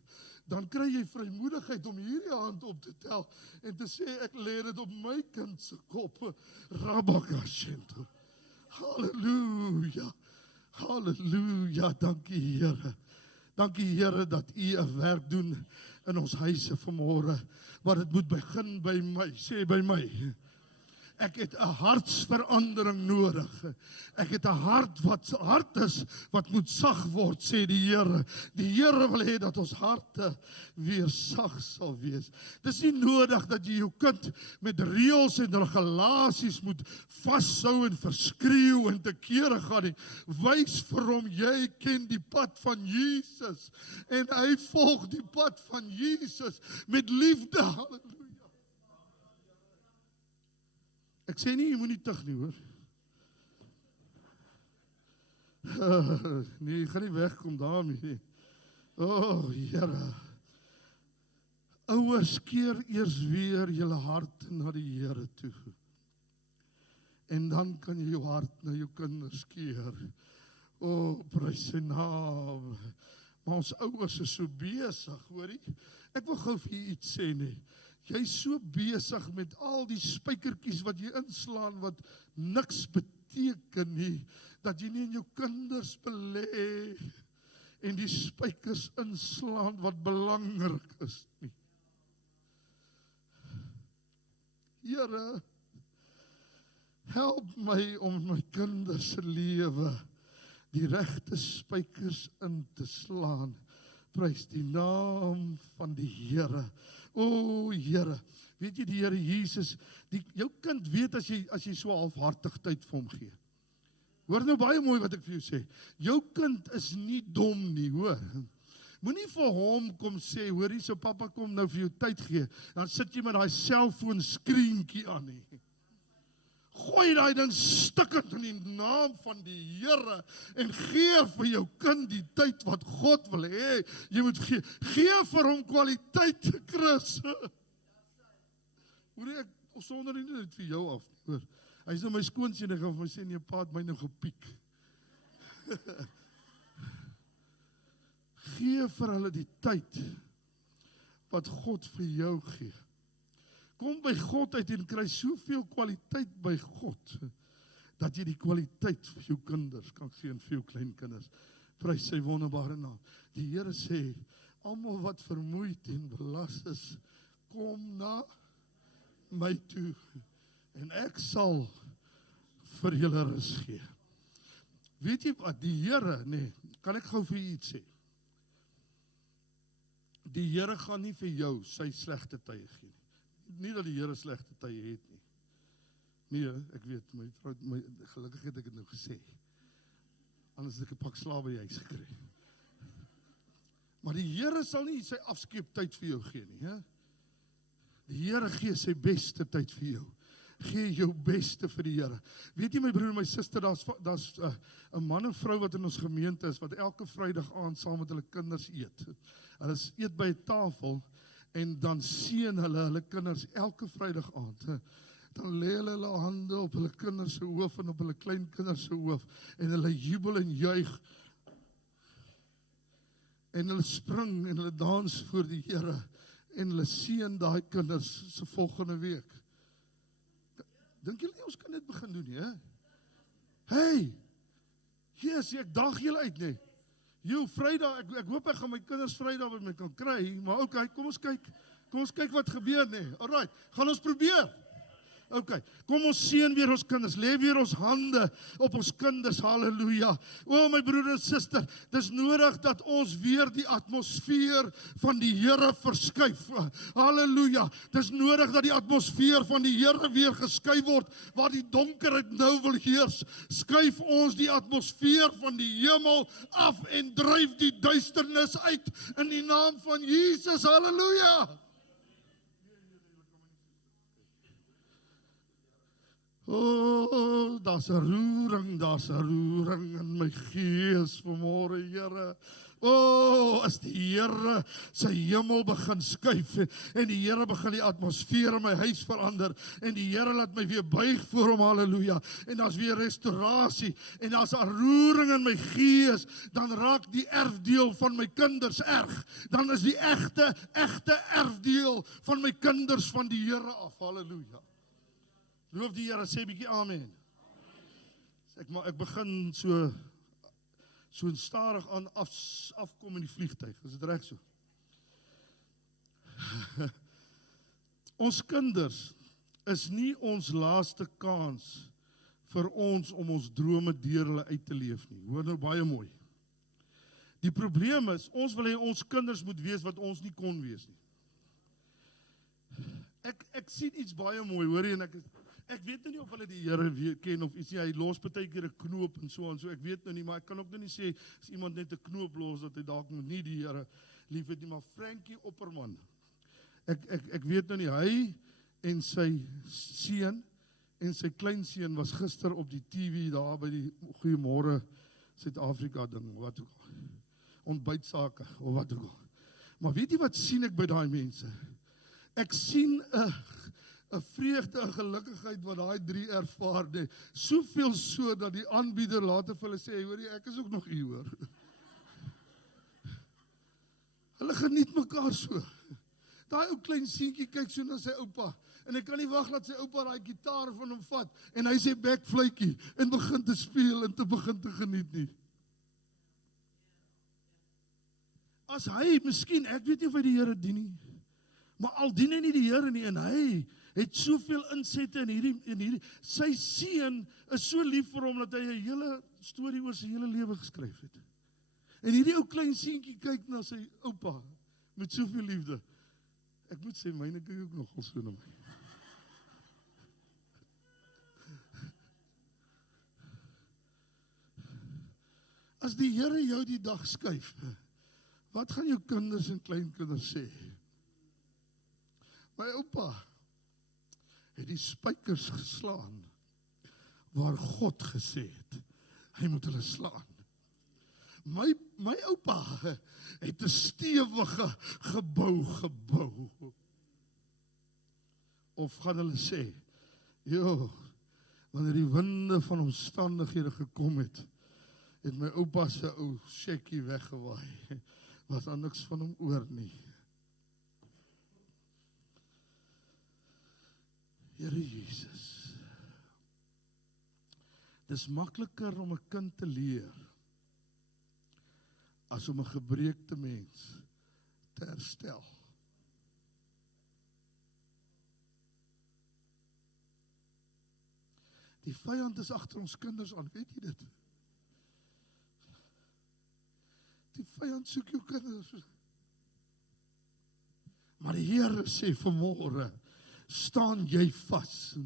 dan kry jy vrymoedigheid om hierdie hand op te tel, en te sê, ek lê dit op my kind se kop, Rabakashento. Halleluja, halleluja, dankie Here. Dankie Here dat U 'n werk doen in ons huise vanmôre, maar dit moet begin by my, sê by my. Ek het 'n hartsverandering nodig. Ek het 'n hart wat hart is, wat moet sag word, sê die Here. Die Here wil hê dat ons harte weer sag sal wees. Dis nie nodig dat jy jou kind met reëls en regulasies moet vashou en verskreeu en te kere gaan nie. Wys vir hom, jy ken die pad van Jesus en hy volg die pad van Jesus met liefde. Halleluja. Ek sê nie, jy moet nie tug nie, hoor. Nee, jy gaan nie wegkom daarmee nie. O, Here. Ouers, keer eers weer julle hart na die Here toe. En dan kan jy jou hart na jou kinders keer. O, prys sy naam. Maar ons ouers is so besig, hoorie. Ek wil gou vir jy iets sê nie. Jy is so besig met al die spykertjies wat jy inslaan wat niks beteken nie, dat jy nie in jou kinders belê en die spykers inslaan wat belangrik is nie. Here, help my om my kinders se lewe die regte spykers in te slaan. Prys die naam van die Here. O Here, weet jy die Here Jesus, jou kind weet as jy so halfhartig tyd vir hom gee. Hoor nou baie mooi wat ek vir jou sê. Jou kind is nie dom nie, hoor. Moenie vir hom kom sê, hoor hier so pappa kom nou vir jou tyd gee, dan sit jy met daai selfoon skreentjie aan nie. Gooi daai ding stikkend in die naam van die Here en gee vir jou kind die tyd wat God wil hê. Jy moet gee. Gee vir hom kwaliteit, Chris. Hoor ek sonder nie net vir jou af, hoor. Hy is nou my skoonseun, ek gaan vir my sê, nee, pa het my nou gepiek. Gee vir hulle die tyd wat God vir jou gee. Kom by God uit en kry soveel kwaliteit by God, dat jy die kwaliteit vir jou kinders kan gee en vir jou kleinkinders. Prys sy wonderbare naam. Die Here sê, almal wat vermoeid en belas is, kom na my toe en ek sal vir julle rus gee. Weet jy wat, die Here, nee, kan ek gou vir jy iets sê? Die Here gaan nie vir jou sy slegte tye gee nie. Nie dat die Here slegte tye het nie. Nee, ek weet, gelukkig het ek dit nou gesê. Anders het ek 'n pak slaap by die huis gekry. Maar die Here sal nie sy afskeeptyd vir jou gee nie, hè? Die Here gee sy beste tyd vir jou. Gee jou beste vir die Here. Weet jy my broer en my suster, daar's 'n man en vrou wat in ons gemeente is, wat elke Vrydag aand saam met hulle kinders eet. Hulle eet by 'n tafel, en dan seën hulle kinders elke Vrydag aand. Dan lê hulle hande op hulle kinders se hoof en op hulle kleinkinders se hoof, en hulle jubel en juig, en hulle spring en hulle dans voor die Here, en hulle seën daai kinders se volgende week. Dink julle nie ons kan dit begin doen nie, hè? Hey, yes, ek daag julle uit, nee. Jou Vrydag, ek hoop ek gaan my kinders Vrydag by my kan kry, maar okay, kom ons kyk wat gebeur, nee. Alright, gaan ons probeer. Okay, kom ons seën weer ons kinders, lê weer ons hande op ons kinders, halleluja. O my broer en suster, dis nodig dat ons weer die atmosfeer van die Here verskuif, halleluja. Dis nodig dat die atmosfeer van die Here weer geskuif word, waar die donkerheid nou wil heers. Skuif ons die atmosfeer van die hemel af en dryf die duisternis uit in die naam van Jesus, halleluja. Oh, daar's 'n roering in my gees vanmôre, Here. Oh, as die Here sy hemel begin skuif en die Here begin die atmosfeer in my huis verander en die Here laat my weer buig voor hom, halleluja. En daar's weer restaurasie en daar's 'n roering in my gees, dan raak die erfdeel van my kinders erg. Dan is die egte erfdeel van my kinders van die Here af, halleluja. Loof die Here, sê 'n bietjie amen. Ek begin so stadig aan afkom in die vliegtuig. Is dit reg so? Ons kinders is nie ons laaste kans vir ons om ons drome deur hulle uit te leef nie. Hoor nou baie mooi. Die probleem is, ons wil hê ons kinders moet wees wat ons nie kon wees nie. Ek sien iets baie mooi, hoor jy, en ek weet nou nie of hulle die Here ken of iets nie, hy los baie keer 'n knoop en so, ek weet nou nie, maar ek kan ook nou nie sê, as iemand net 'n knoop los, dat hy dalk nie die Here lief het nie, maar Frankie Opperman, ek weet nou nie, hy en sy seun en sy kleinseun was gister op die TV daar by die Goeiemôre Suid-Afrika ding, wat ook al, ontbytsake, of wat ook al. Maar weet jy wat sien ek by daai mense? Ek sien 'n vreugde en gelukkigheid wat daai 3 ervaar, nee. Soveel so dat die aanbieder later vir hulle sê, hoor jy, ek is ook nog hier, hoor. Hulle geniet mekaar so. Daai ou klein seentjie kyk so na sy oupa, en ek kan nie wag dat sy oupa daai gitaar van hom vat, en hy sê bekvluitjie, en begin te speel, en te begin te geniet nie. As hy, miskien, ek weet nie of hy die Here dien nie, maar al dien hy nie die Here nie, en hy het soveel insette in hierdie, sy seun is so lief vir hom, dat hy 'n hele storie oor sy hele lewe geskryf het. En hierdie ou klein seentjie kyk na sy oupa, met soveel liefde. Ek moet sê, myne kyk ook nogal so na my. As die Here jou die dag skuif, wat gaan jou kinders en kleinkinders sê? My oupa het die spykers geslaan waar God gesê het, hy moet hulle slaan. My oupa het 'n stewige gebou. Of gaan hulle sê, wanneer die winde van omstandighede gekom het my oupa se ou sjekkie weggewaai, was daar niks van hom oor nie. Here Jesus, dis makliker om 'n kind te leer as om 'n gebreekte mens te herstel. Die vyand is agter ons kinders aan, weet jy dit? Die vyand soek jou kinders. Maar die Here sê vanmôre, staan jy vas,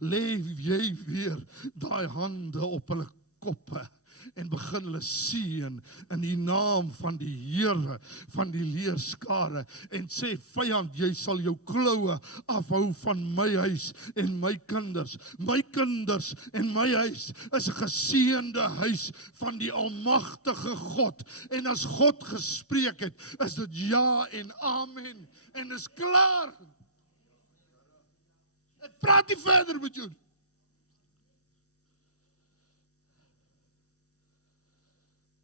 lê jy weer daai hande op hulle koppe en begin hulle seën in die naam van die Here van die leerskare en sê, vyand, jy sal jou kloue afhou van my huis en my kinders. My kinders en my huis is 'n geseënde huis van die almagtige God. En as God gespreek het, is dit ja en amen en is klaar. Ek praat nie verder met jou.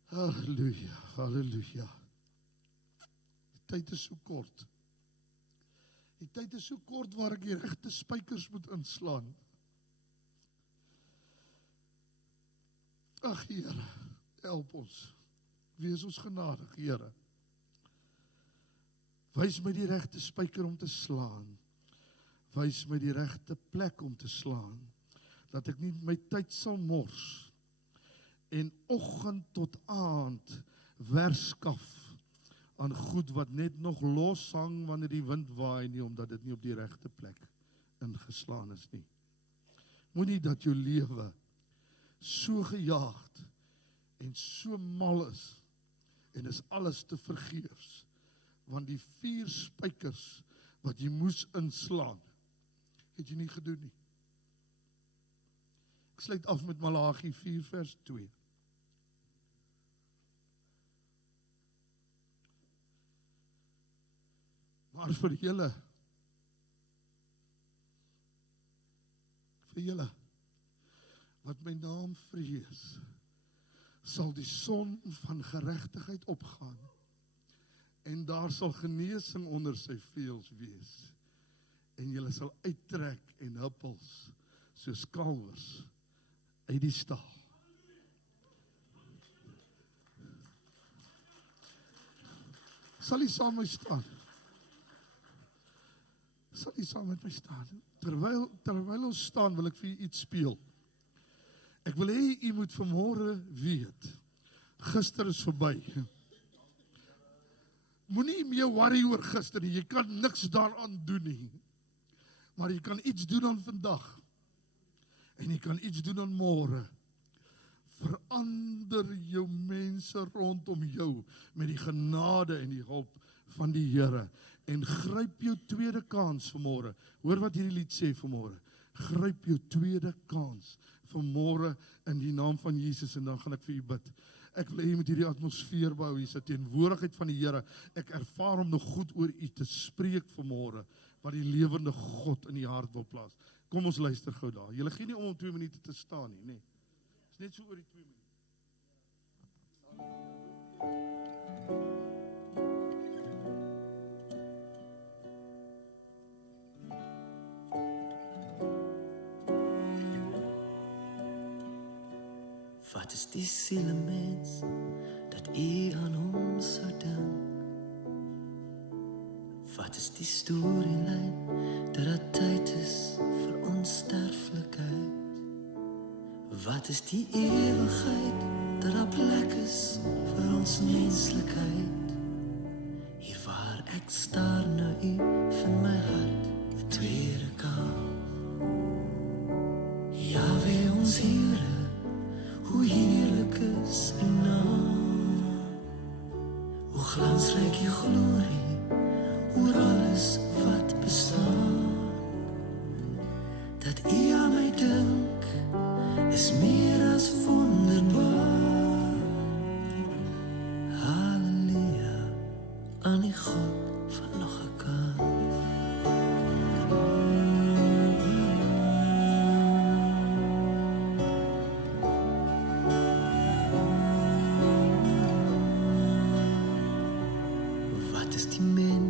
Halleluja, halleluja. Die tyd is so kort. Die tyd is so kort waar ek die regte spykers moet inslaan. Ag Here, help ons. Wees ons genadig, Here. Wys my die regte spyker om te slaan. wys my die regte plek om te slaan, dat ek nie my tyd sal mors, en oggend tot aand werskaf aan goed wat net nog los hang wanneer die wind waai nie, omdat dit nie op die regte plek ingeslaan is nie. Moenie dat jou lewe so gejaagd en so mal is, en is alles te vergeefs, want die 4 spykers wat jy moes inslaan, het jy nie gedoen nie. Ek sluit af met Malagi 4 vers 2. Maar vir julle, wat my naam vrees, sal die son van geregtigheid opgaan, en daar sal genesing onder sy vleuels wees, en julle sal uittrek en huppels, soos kalwers uit die stal. Sal jy saam met my staan? Sal jy saam met my staan? Terwyl ons staan, wil ek vir u iets speel. Ek wil hê u moet vanmôre weet, gister is verby. Moenie meer worry oor gister nie, jy kan niks daaraan doen nie. Maar jy kan iets doen aan vandag. En jy kan iets doen aan môre. Verander jou mense rondom jou met die genade en die hulp van die Here. En gryp jou tweede kans vanmôre. Hoor wat hierdie lied sê vanmôre. Gryp jou tweede kans vanmôre in die naam van Jesus, en dan gaan ek vir u bid. Ek wil hê met hierdie atmosfeer bou, hier is 'n teenwoordigheid van die Here. Ek ervaar hom nog goed oor u te spreek vanmôre, wat die lewende God in u hart wil plaas. Kom ons luister gou daar. Julle gee nie om 2 minute te staan nie, nee. Is net so oor die 2 minute. Wat is die sielmens dat u aan hom sou dink? Wat is die storielyn dat daar tyd is vir onsterflikheid? Wat is die ewigheid dat daar plek is vir ons menslikheid? Hier waar ek staar na u van my hart, 'n tweede kans. Jahwe ons Here, hoe heerlik is u naam, hoe glansryk u glorie oor alles wat bestaan. Dat u aan my dink is meer as wonderbaar. Halleluja, aan die God van nog 'n kans.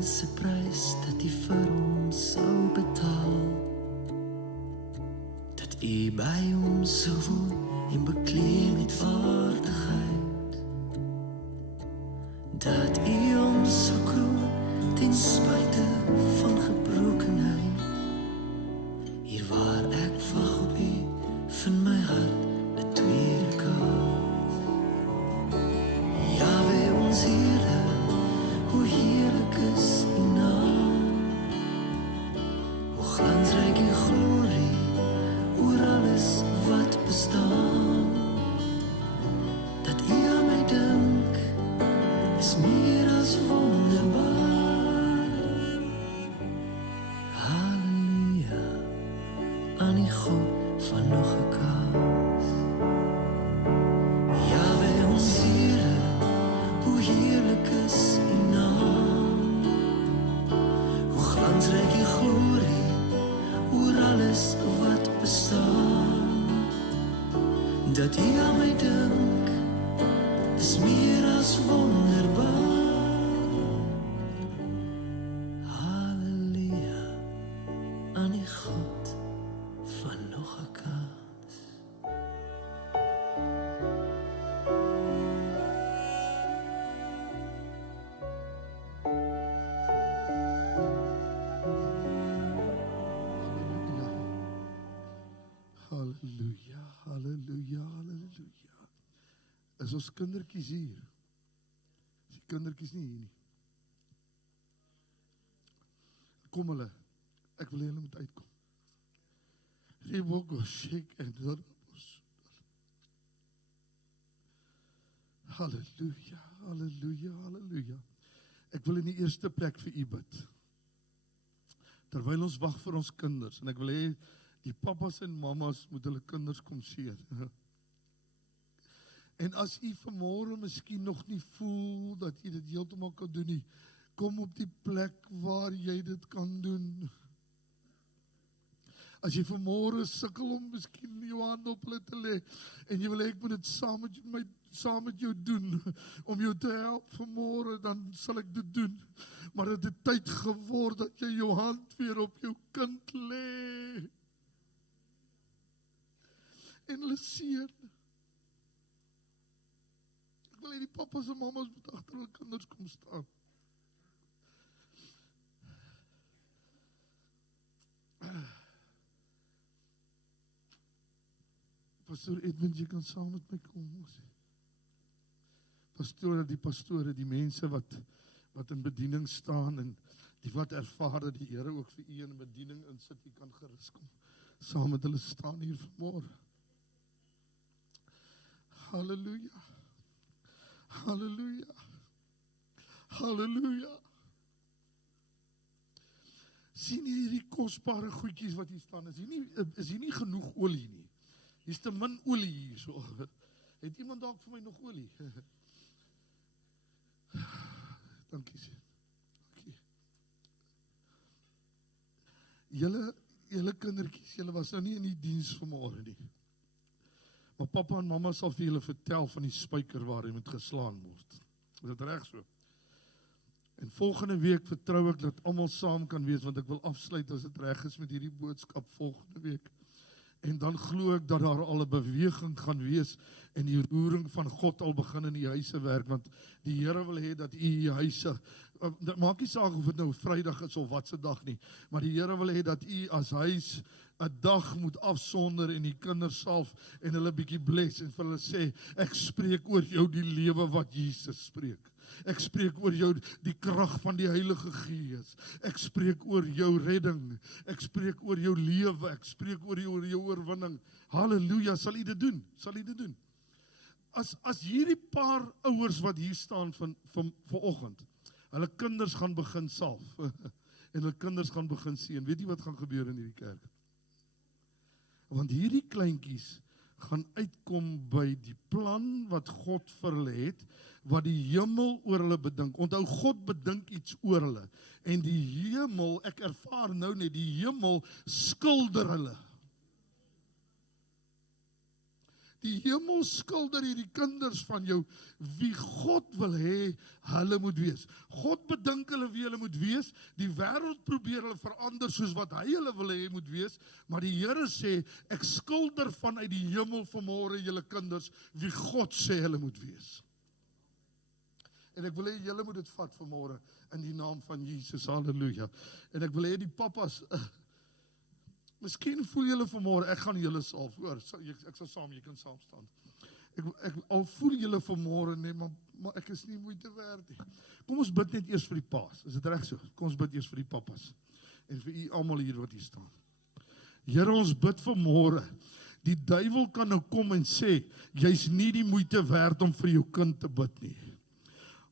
Se prys dat u vir ons sou betaal, dat u by ons sou woon en bekleed met waardigheid, dat u ons sou kroon ten spyte van gebrokenheid. Hier waar ek wag op u van my hart 'n tweede kans. Jahwe ons Here, hoe heerlik is u naam, hoe glansryk u glorie oor alles wat bestaan. Dat u aan my dink is meer as wonderbaar. Halleluja, aan die God van nog 'n kans. Jahwe ons Here, hoe heerlik is u naam, hoe glansryk u glorie oor alles wat bestaan. Dat u aan my dink is meer as wonderbaar. Halleluja, aan die God van nog 'n kans. ons kindertjies hier. Is die kindertjies nie hier nie. Kom hulle, ek wil hê hulle moet uitkom. Riboko, shake and dorpos. Halleluja, halleluja, halleluja. Ek wil in die eerste plek vir u bid. Terwyl ons wag vir ons kinders, en ek wil hê, die papas en mamas moet hulle kinders kom seën. En as u vanmôre miskien nog nie voel dat u dit heeltemal kan doen nie, kom op die plek waar jy dit kan doen. As jy vanmôre sukkel om miskien jou hand op hulle te lê, en jy wil hê ek moet dit saam met jou doen, om jou te help vanmôre, dan sal ek dit doen. Maar het het tyd geword dat jy jou hand weer op jou kind lê. En hulle seën. Ek wil hê die papas en mamas moet agter hulle kinders kom staan. Pastor Edmund, jy kan saam met my kom. Die pastore, die mense wat in bediening staan en die wat ervaar dat die Here ook vir u in bediening insit, jy kan gerus kom. Saam met hulle staan hier vanmôre. Halleluja. Halleluja. Halleluja. Sien hierdie kosbare goedjies wat hier staan, is hier nie genoeg olie nie. Hier is te min olie hier so. Het iemand dalk vir my nog olie? Dankie sê. Dankie. Julle kindertjies, julle was nou nie in die diens vanmôre nie. Maar pappa en mamma sal vir julle vertel van die spyker waar hy moet geslaan word. Is dit reg so? En volgende week vertrou ek dat almal saam kan wees, want ek wil afsluit as dit reg is met hierdie boodskap volgende week. En dan glo ek dat daar al 'n beweging gaan wees en die roering van God al begin in die huise werk, want die Here wil hê dat u huise, dit maak nie saak of dit nou Vrydag is of wat se dag nie, maar die Here wil hê dat u as huis 'n dag moet afsonder en die kinders salf en hulle bietjie bless en vir hulle sê, ek spreek oor jou die lewe wat Jesus spreek. Ek spreek oor jou die krag van die Heilige Gees. Ek spreek oor jou redding. Ek spreek oor jou lewe. Ek spreek oor jou oorwinning. Halleluja, sal u dit doen? Sal u dit doen? As hierdie paar ouers wat hier staan vanoggend, hulle kinders gaan begin salf en hulle kinders gaan begin seën. Weet jy wat gaan gebeur in hierdie kerk? Want hierdie kleintjies gaan uitkom by die plan wat God vir hulle het, wat die hemel oor hulle bedink. Onthou, God bedink iets oor hulle. En die hemel, ek ervaar nou net, die hemel skilder hulle. Die hemel skilder hierdie kinders van jou, wie God wil hê, hulle moet wees. God bedink hulle wie hulle moet wees, die wêreld probeer hulle verander soos wat hy hulle wil hê moet wees, maar die Here sê, ek skilder vanuit die hemel vanmôre julle kinders, wie God sê hulle moet wees. En ek wil hê julle moet dit vat vanmôre, in die naam van Jesus, halleluja. En ek wil hê die papas, miskien voel julle vanmôre, ek gaan julle salf, hoor, ek sal saam, jy kan saam staan. Ek al voel julle vanmôre, nee, maar ek is nie moeite werd nie. Kom ons bid net eers vir die paas, is dit reg so? Kom ons bid eers vir die papas, en vir u almal hier wat hier staan. Here, ons bid vanmôre, die duiwel kan nou kom en sê, jy's nie die moeite werd om vir jou kind te bid nie.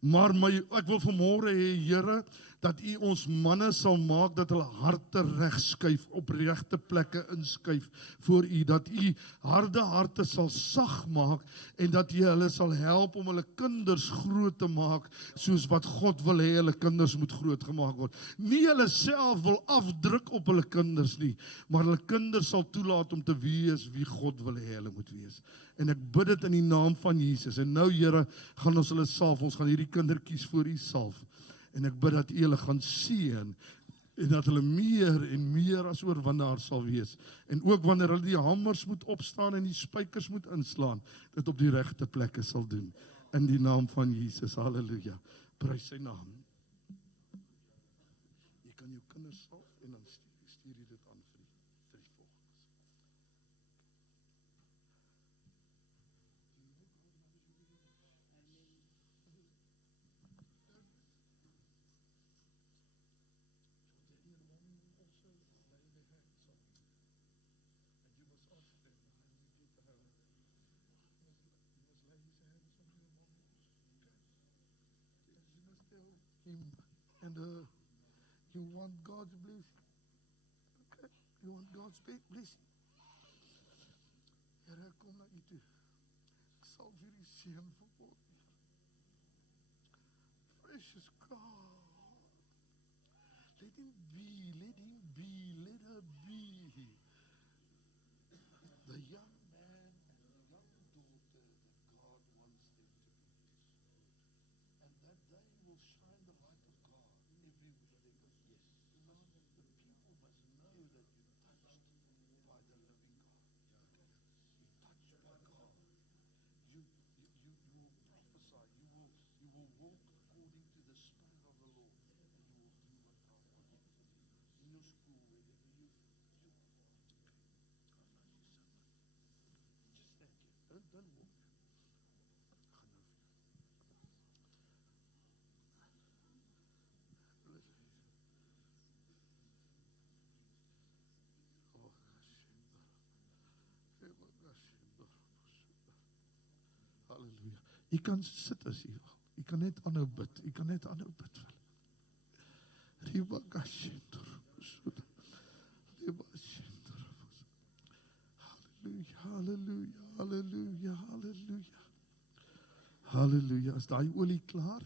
Maar ek wil vanmôre hê, Here, dat u ons manne sal maak, dat hulle harte regskuif, op regte plekke inskuif voor u, dat u harde harte sal sag maak, en dat u hulle sal help om hulle kinders groot te maak, soos wat God wil hê hulle kinders moet groot gemaak word. Nie hulle self wil afdruk op hulle kinders nie, maar hulle kinders sal toelaat om te wees wie God wil hê hulle moet wees. En ek bid dit in die naam van Jesus. En nou, Here, gaan ons hulle salf, ons gaan hierdie kindertjies voor u salf. En ek bid dat u hulle gaan seën, en dat hulle meer en meer as oorwinnaars sal wees. En ook wanneer hulle die hamers moet opstaan en die spykers moet inslaan, dit op die regte plekke sal doen. In die naam van Jesus, halleluja. Prys sy naam. Jy kan jou kinders salf en dan stuur jy dit aan vir die volgende. him and you want God's blessing. Okay, you want God's blessing. Here, kom na u toe. Ek sal vir u seën verword. Precious God. Let him be, let him be, let her be. The young man and the young daughter that God wants them to be. And that they will shine the light of God everywhere they go. Yes. The people must know that you're touched by the living God. You're touched by God. You will prophesy. You will walk according to the Spirit of the Lord. And you will do what God wants you to do. In your school, wherever you God loves you so much. Just stand here. Don't walk. Gaan nou vir Halleluja. U kan sit as u wil. U kan net aanhou bid. U kan net aanhou bid vir hulle. Halleluja, halleluja, halleluja. Halleluja. Is daai olie klaar?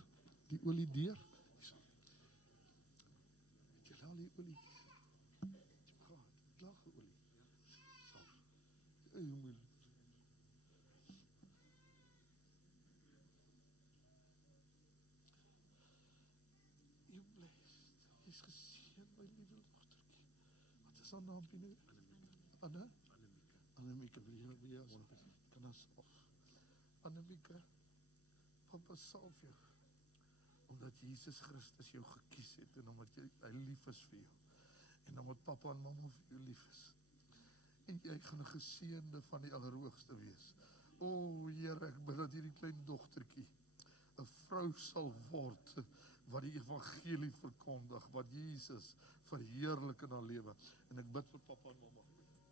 Die olie deur? Het jy al die olie? Klaar olie. Jy moet is geseën, my liewe dogtertjie. Wat is haar naam, Pine? Anne? Annemieke, kan ons af. Annemieke, papa salf jou, omdat Jesus Christus jou gekies het, en omdat hy lief is vir jou, en omdat papa en mama vir jou lief is, en jy gaan 'n geseënde van die Allerhoogste wees. O, Here, ek bid dat hierdie klein dogtertjie 'n vrou sal word, wat die evangelie verkondig, wat Jesus verheerlik in haar lewe. En ek bid vir papa en mamma,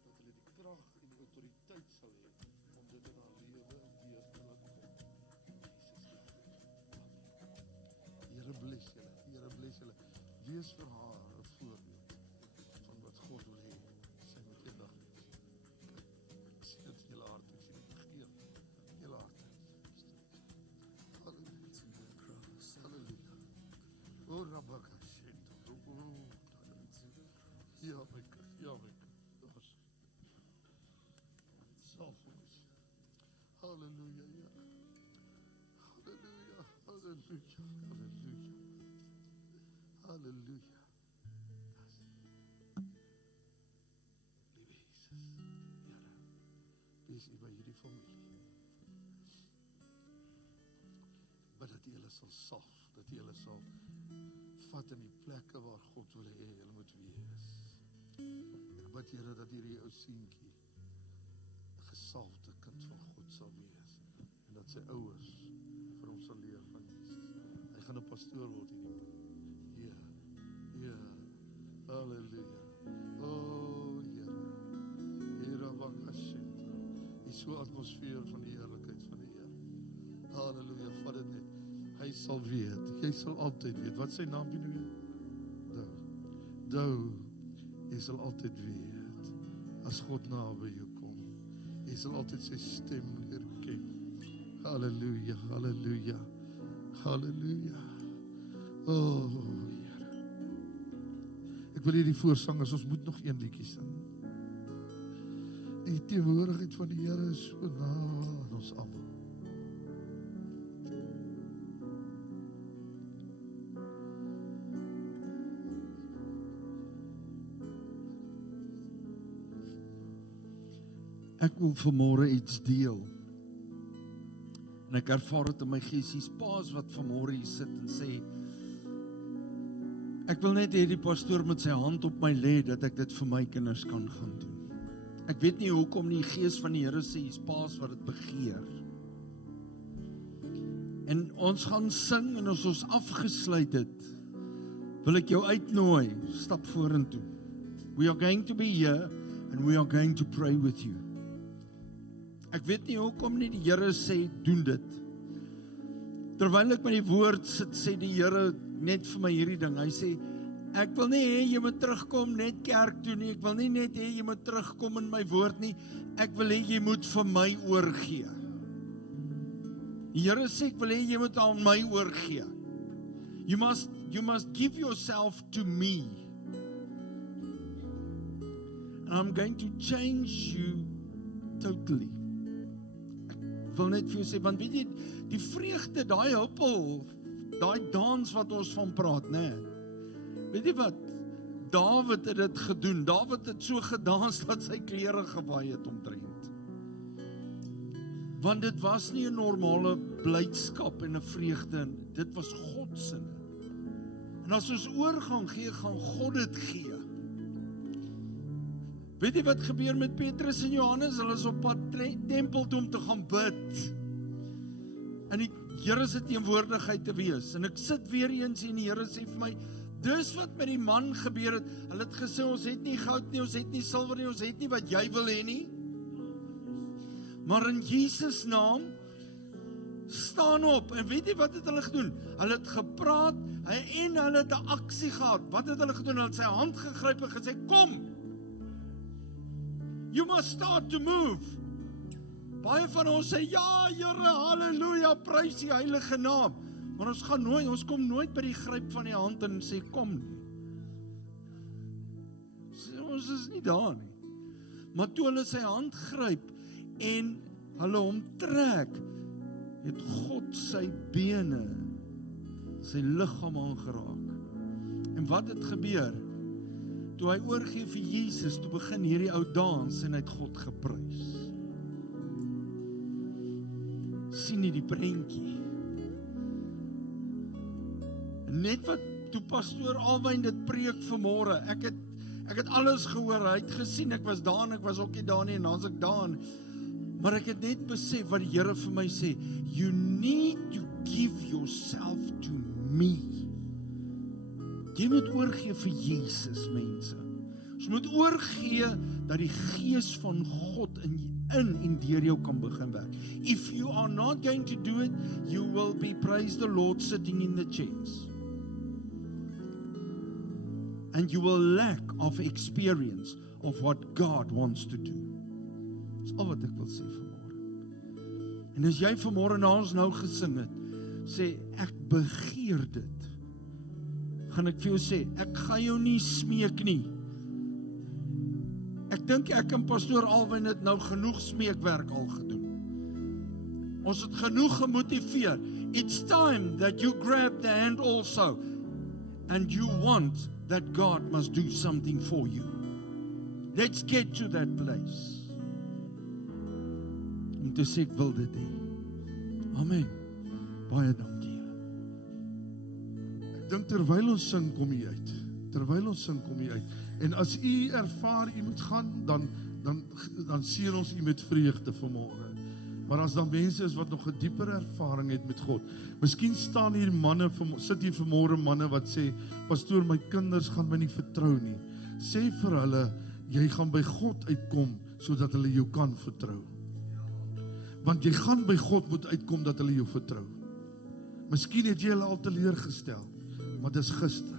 dat hulle die krag en die autoriteit sal hê, om dit in haar lewe deur te laat kom. Jesus, Here bless julle, Here bless julle. Wees vir haar 'n voorbeeld van wat God wil hê, sy moet eendag wees. Ek sien dit in julle hart, ek sien dit gegeer, julle hart. Halleluja. Oh, Rabaka Shento. Ja, my kind. Selfs. Halleluja, ja. Halleluja, halleluja, halleluja. Halleluja. Liewe Jesus, Here, wees U by hierdie familie. Bid dat U hulle sal salf, dat U hulle sal vat in die plekke waar God wil hê hulle moet wees. Ek bid, Here, dat hierdie ou seentjie 'n gesalfde kind van God sal wees, en dat sy ouers vir hom sal leer van Jesus. Hy gaan 'n pastoor word hierdie man. Ja, halleluja. O, Here, Here wakashento. Is so 'n atmosfeer van die heerlikheid van die Here. Halleluja, vat dit net. Hy sal weet, jy sal altyd weet. Wat sy naam is nou? Dou. Jy sal altyd weet, as God naby jou kom. Jy sal altyd sy stem leer ken. Halleluja, halleluja, halleluja. O, Here. Ek wil hierdie voorsangers, ons moet nog een liedjie sing. En die teenwoordigheid van die Here is so na aan ons almal. Ek wil vanmôre iets deel. En ek ervaar dit in my gees, hier's paas wat vanmôre hier sit en sê, ek wil net hê die pastoor met sy hand op my lê, dat ek dit vir my kinders kan gaan doen. Ek weet nie hoekom nie, die gees van die Here sê, hier's paas wat dit begeer. En ons gaan sing, en as ons afgesluit het, wil ek jou uitnooi, stap vorentoe. We are going to be here, and we are going to pray with you. Ek weet nie hoekom nie, die Here sê, doen dit. Terwyl ek met die woord sit, sê die Here, net vir my hierdie ding. Hy sê, ek wil nie hê jy moet terugkom net kerk toe nie. Ek wil nie net hê jy moet terugkom in my woord nie. Ek wil hê jy moet vir my oorgee. Die Here sê, ek wil hê jy moet aan my oorgee. You must give yourself to me. And I'm going to change you totally. Ek wil net vir jou sê, want weet jy, die vreugde, daai huppel, daai dans wat ons van praat, né? Weet jy wat? Dawid het dit gedoen. Dawid het so gedans dat sy klere gewaai het omtrent. Want dit was nie 'n normale blydskap en 'n vreugde, dit was God se. En as ons oorgaan gee, gaan God dit gee. Weet jy wat gebeur met Petrus en Johannes? Hulle is op pad tempel toe om te gaan bid. En die Here se teenwoordigheid te wees. En ek sit weer eens en die Here sê vir my, dis wat met die man gebeur het. Hulle het gesê, ons het nie goud nie, ons het nie silwer nie, ons het nie wat jy wil hê nie. Maar in Jesus naam, staan op. En weet jy wat het hulle gedoen? Hulle het gepraat en hulle het 'n aksie gehad. Wat het hulle gedoen? Hulle het sy hand gegryp en gesê, kom! You must start to move. Baie van ons sê, ja, Here, halleluja, prys die heilige naam. Maar ons kom nooit by die gryp van die hand en sê, kom nie. Ons is nie daar nie. Maar toe hulle sy hand gryp en hulle hom trek, het God sy bene, sy liggaam aangeraak. En wat het gebeur? Toe hy oorgee vir Jesus, toe begin hierdie ou dans en hy het God geprys. Sien nie die prentjie. Net wat toe pastoor Alwyn dit preek vanmôre, ek het alles gehoor, hy het gesien, ek was daar en ek was ook nie daar nie, en dan is ek daar, maar ek het net besef wat die Here vir my sê, you need to give yourself to me. Jy moet oorgee vir Jesus, mense. Ons moet oorgee dat die gees van God in en deur jou kan begin werk. If you are not going to do it, you will be, praise the Lord, sitting in the chairs. And you will lack of experience of what God wants to do. Dis al wat ek wil sê vanmôre. En as jy vanmôre na ons nou gesing het, sê ek begeer dit, gaan ek vir jou sê, ek gaan jou nie smeek nie. Ek dink ek en pastoor Alwyn het nou genoeg smeekwerk al gedoen. Ons het genoeg gemotiveer. It's time that you grab the hand also and you want that God must do something for you. Let's get to that place. Om te sê ek wil dit hê. Amen. Baie dankie. Ek dink terwyl ons sing, kom jy uit. Terwyl ons sing, kom jy uit. En as u ervaar, u moet gaan, dan seën ons u met vreugde vanmôre. Maar as dan mense is wat nog 'n dieper ervaring het met God, miskien staan hier manne, sit hier vanmôre manne wat sê, pastoor, my kinders gaan my nie vertrou nie. Sê vir hulle, jy gaan by God uitkom, sodat hulle jou kan vertrou. Want jy gaan by God moet uitkom, dat hulle jou vertrou. Miskien het jy hulle al teleurgestel, maar dis gister.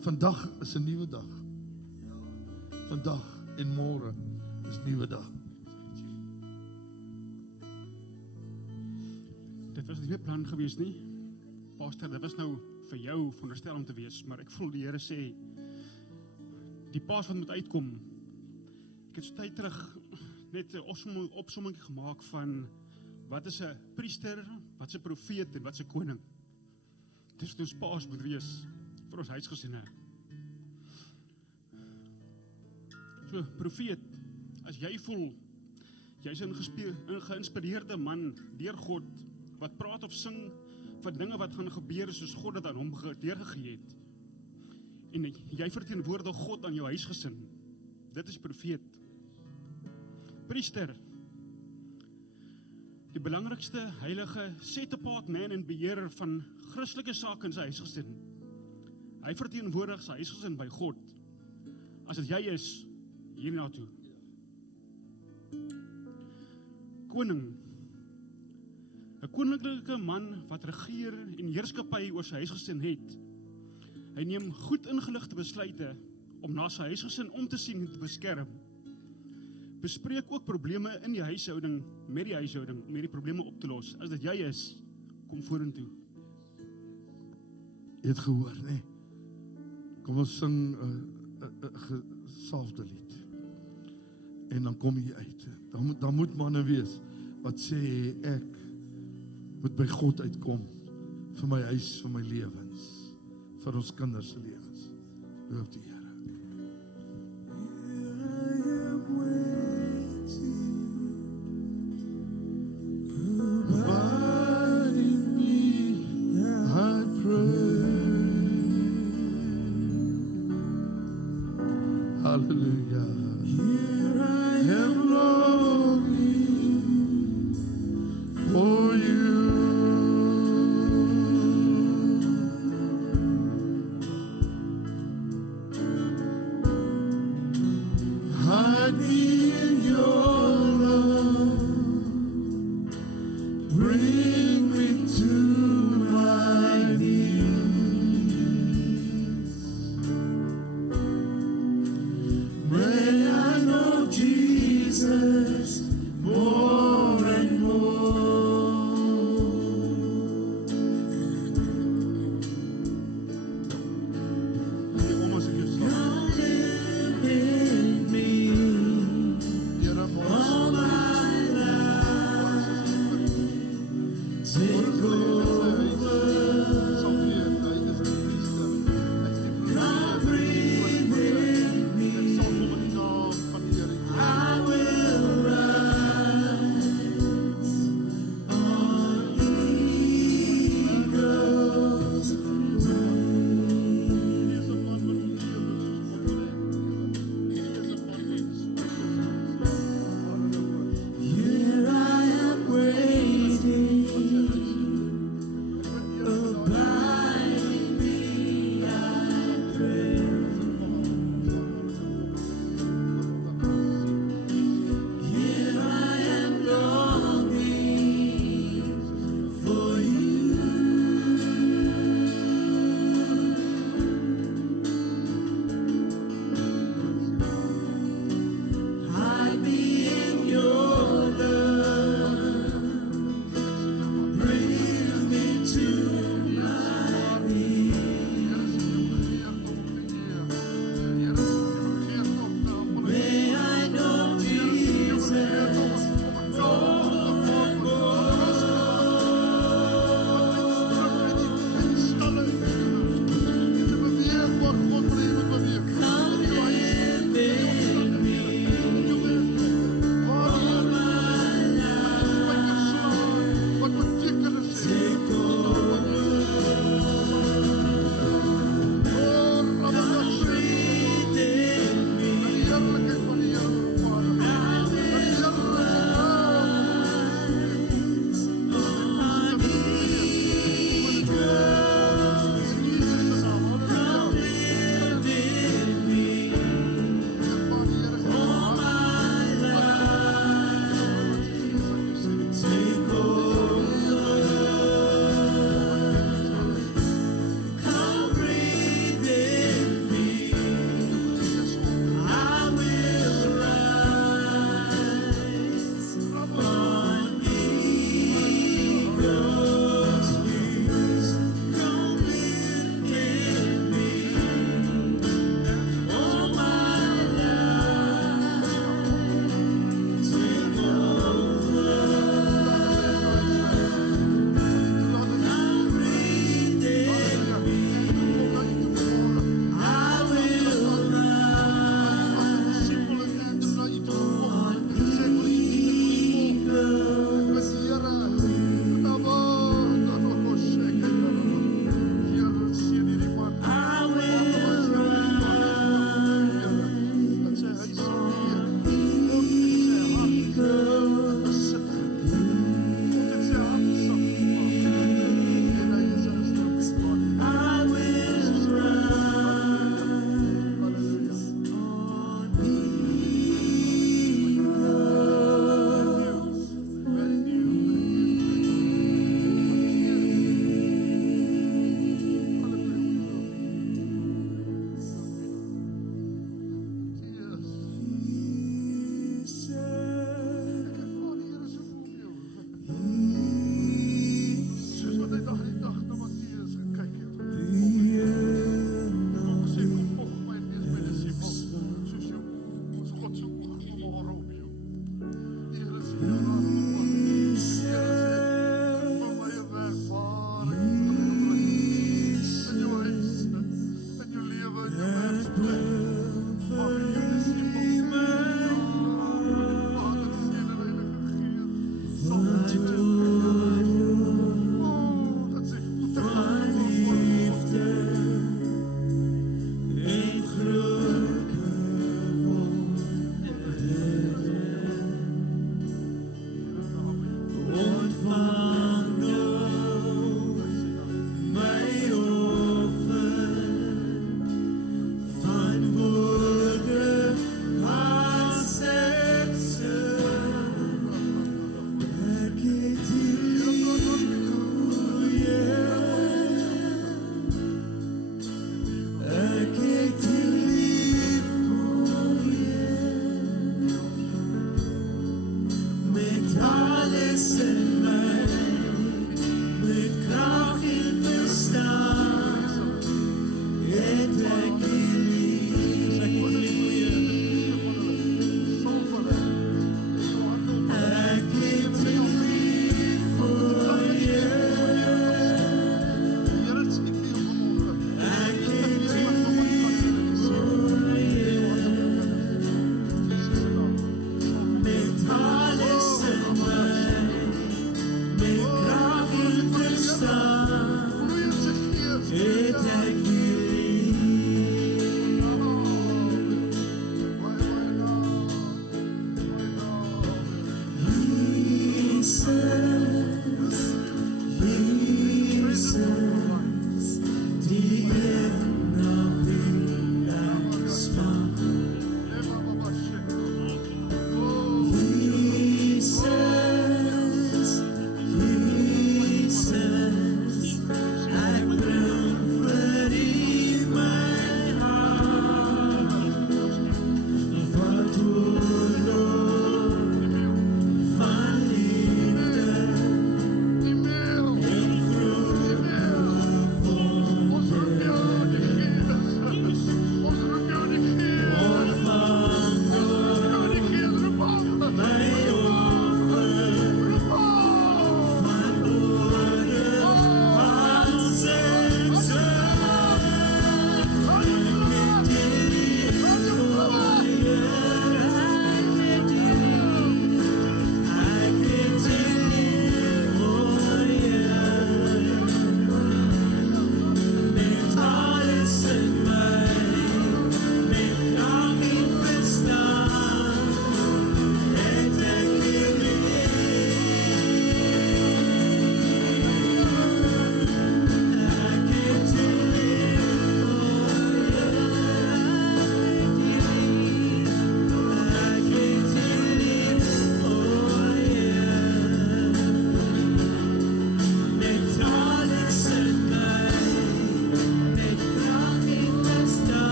Vandag is 'n nuwe dag. Vandag en môre is 'n nuwe dag. Dit was nie plan gewees nie. Pastor, dit was nou vir jou veronderstel om te wees, maar ek voel die Here sê, die paas wat moet uitkom. Ek het so tyd terug net 'n opsomming gemaak van wat is 'n priester, wat is 'n profeet en wat is 'n koning. Dis wat ons paas moet wees vir ons huisgesinne. So, profeet, as jy voel, jy's 'n geïnspireerde man deur God, wat praat of sing van dinge wat gaan gebeur soos God dit aan hom deurgegee het. En jy verteenwoordig God aan jou huisgesin. Dit is profeet. Priester, die belangrikste heilige set-apart man en beheerder van Christelike sake in sy huisgesin. Hy verteenwoordig sy huisgesin by God. As dit jy is, hierna toe. Koning. 'n 'n koninklike man wat regeer en heerskappy oor sy huisgesin het. Hy neem goed ingeligte besluite om na sy huisgesin om te sien en te beskerm. Bespreek ook probleme in die huishouding met die huishouding om hierdie probleme op te los. As dit jy is, kom vorentoe. Jy het gehoor, nee? Kom ons sing 'n gesalfde lied. En dan kom jy uit. Dan moet manne wees wat sê ek moet by God uitkom vir my huis, vir my lewens, vir ons kinders se lewens. Loof die Here. Hallelujah. Here I am longing for you. I need your love. Bring me to my knees. May I know Jesus more and more. Come live in me all my life. Take over. Come breathe in me. I will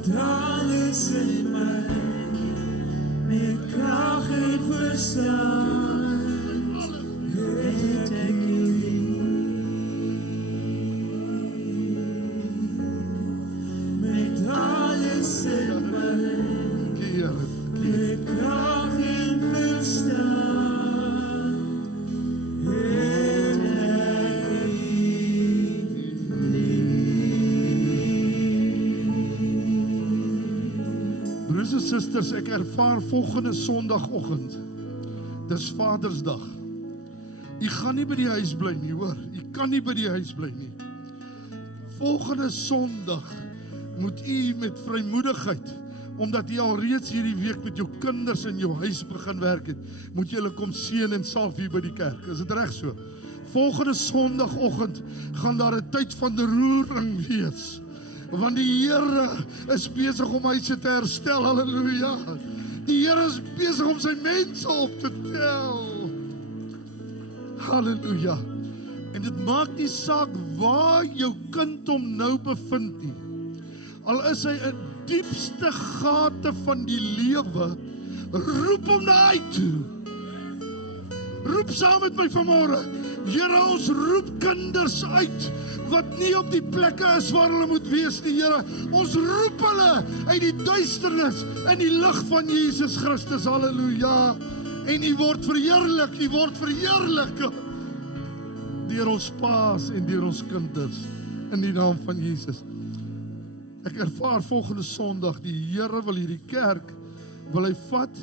met alles in my, met krag en verstand, het ek jou lief. Met alles in my, Keer. met krag en verstand, het ek jou Broers en susters, ek ervaar volgende Sondagoggend. Dis Vadersdag. U gaan nie by die huis bly nie, hoor. U kan nie by die huis bly nie. Volgende Sondag moet u met vrymoedigheid, omdat u al reeds hierdie week met jou kinders in jou huis begin werk het, moet jy hulle kom seën en salf hier by die kerk. Is dit reg so? Volgende Sondagoggend gaan daar 'n tyd van roering wees. Want die Here is besig om huise te herstel, halleluja. Die Here is besig om sy mense op te tel. Halleluja. En dit maak nie saak waar jou kind hom nou bevind nie. Al is hy in diepste gate van die lewe, roep hom na uit toe. Roep saam met my vanmôre. Here, ons roep kinders uit wat nie op die plekke is waar hulle moet wees nie, Here. Ons roep hulle uit die duisternis in die lig van Jesus Christus. Halleluja. En U word verheerlik, U word verheerlik deur ons paas en deur ons kinders in die naam van Jesus. Ek ervaar volgende Sondag, die Here wil hierdie kerk, wil hy vat.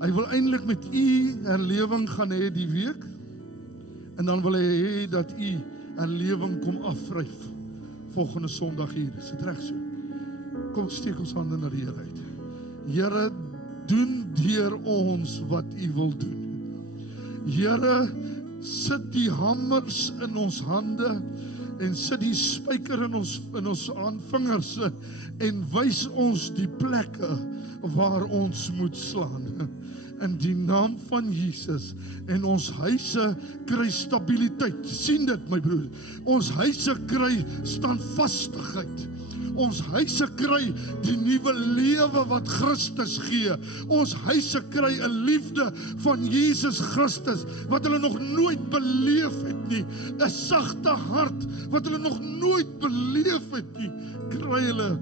Hy wil eintlik met u herlewing gaan hê die week. En dan wil hy hê dat u herlewing kom afvryf volgende Sondag hier. Is dit reg so? Kom steek ons hande na die Here uit. Here, doen deur ons wat u wil doen. Here, sit die hamers in ons hande en sit die spyker in ons vingers en wys ons die plekke waar ons moet slaan. In die naam van Jesus, en ons huise kry stabiliteit. Sien dit, my broer. Ons huise kry standvastigheid. Ons huise kry die nuwe lewe wat Christus gee. Ons huise kry 'n liefde van Jesus Christus wat hulle nog nooit beleef het nie. 'n Sagte hart wat hulle nog nooit beleef het nie. Kry hulle,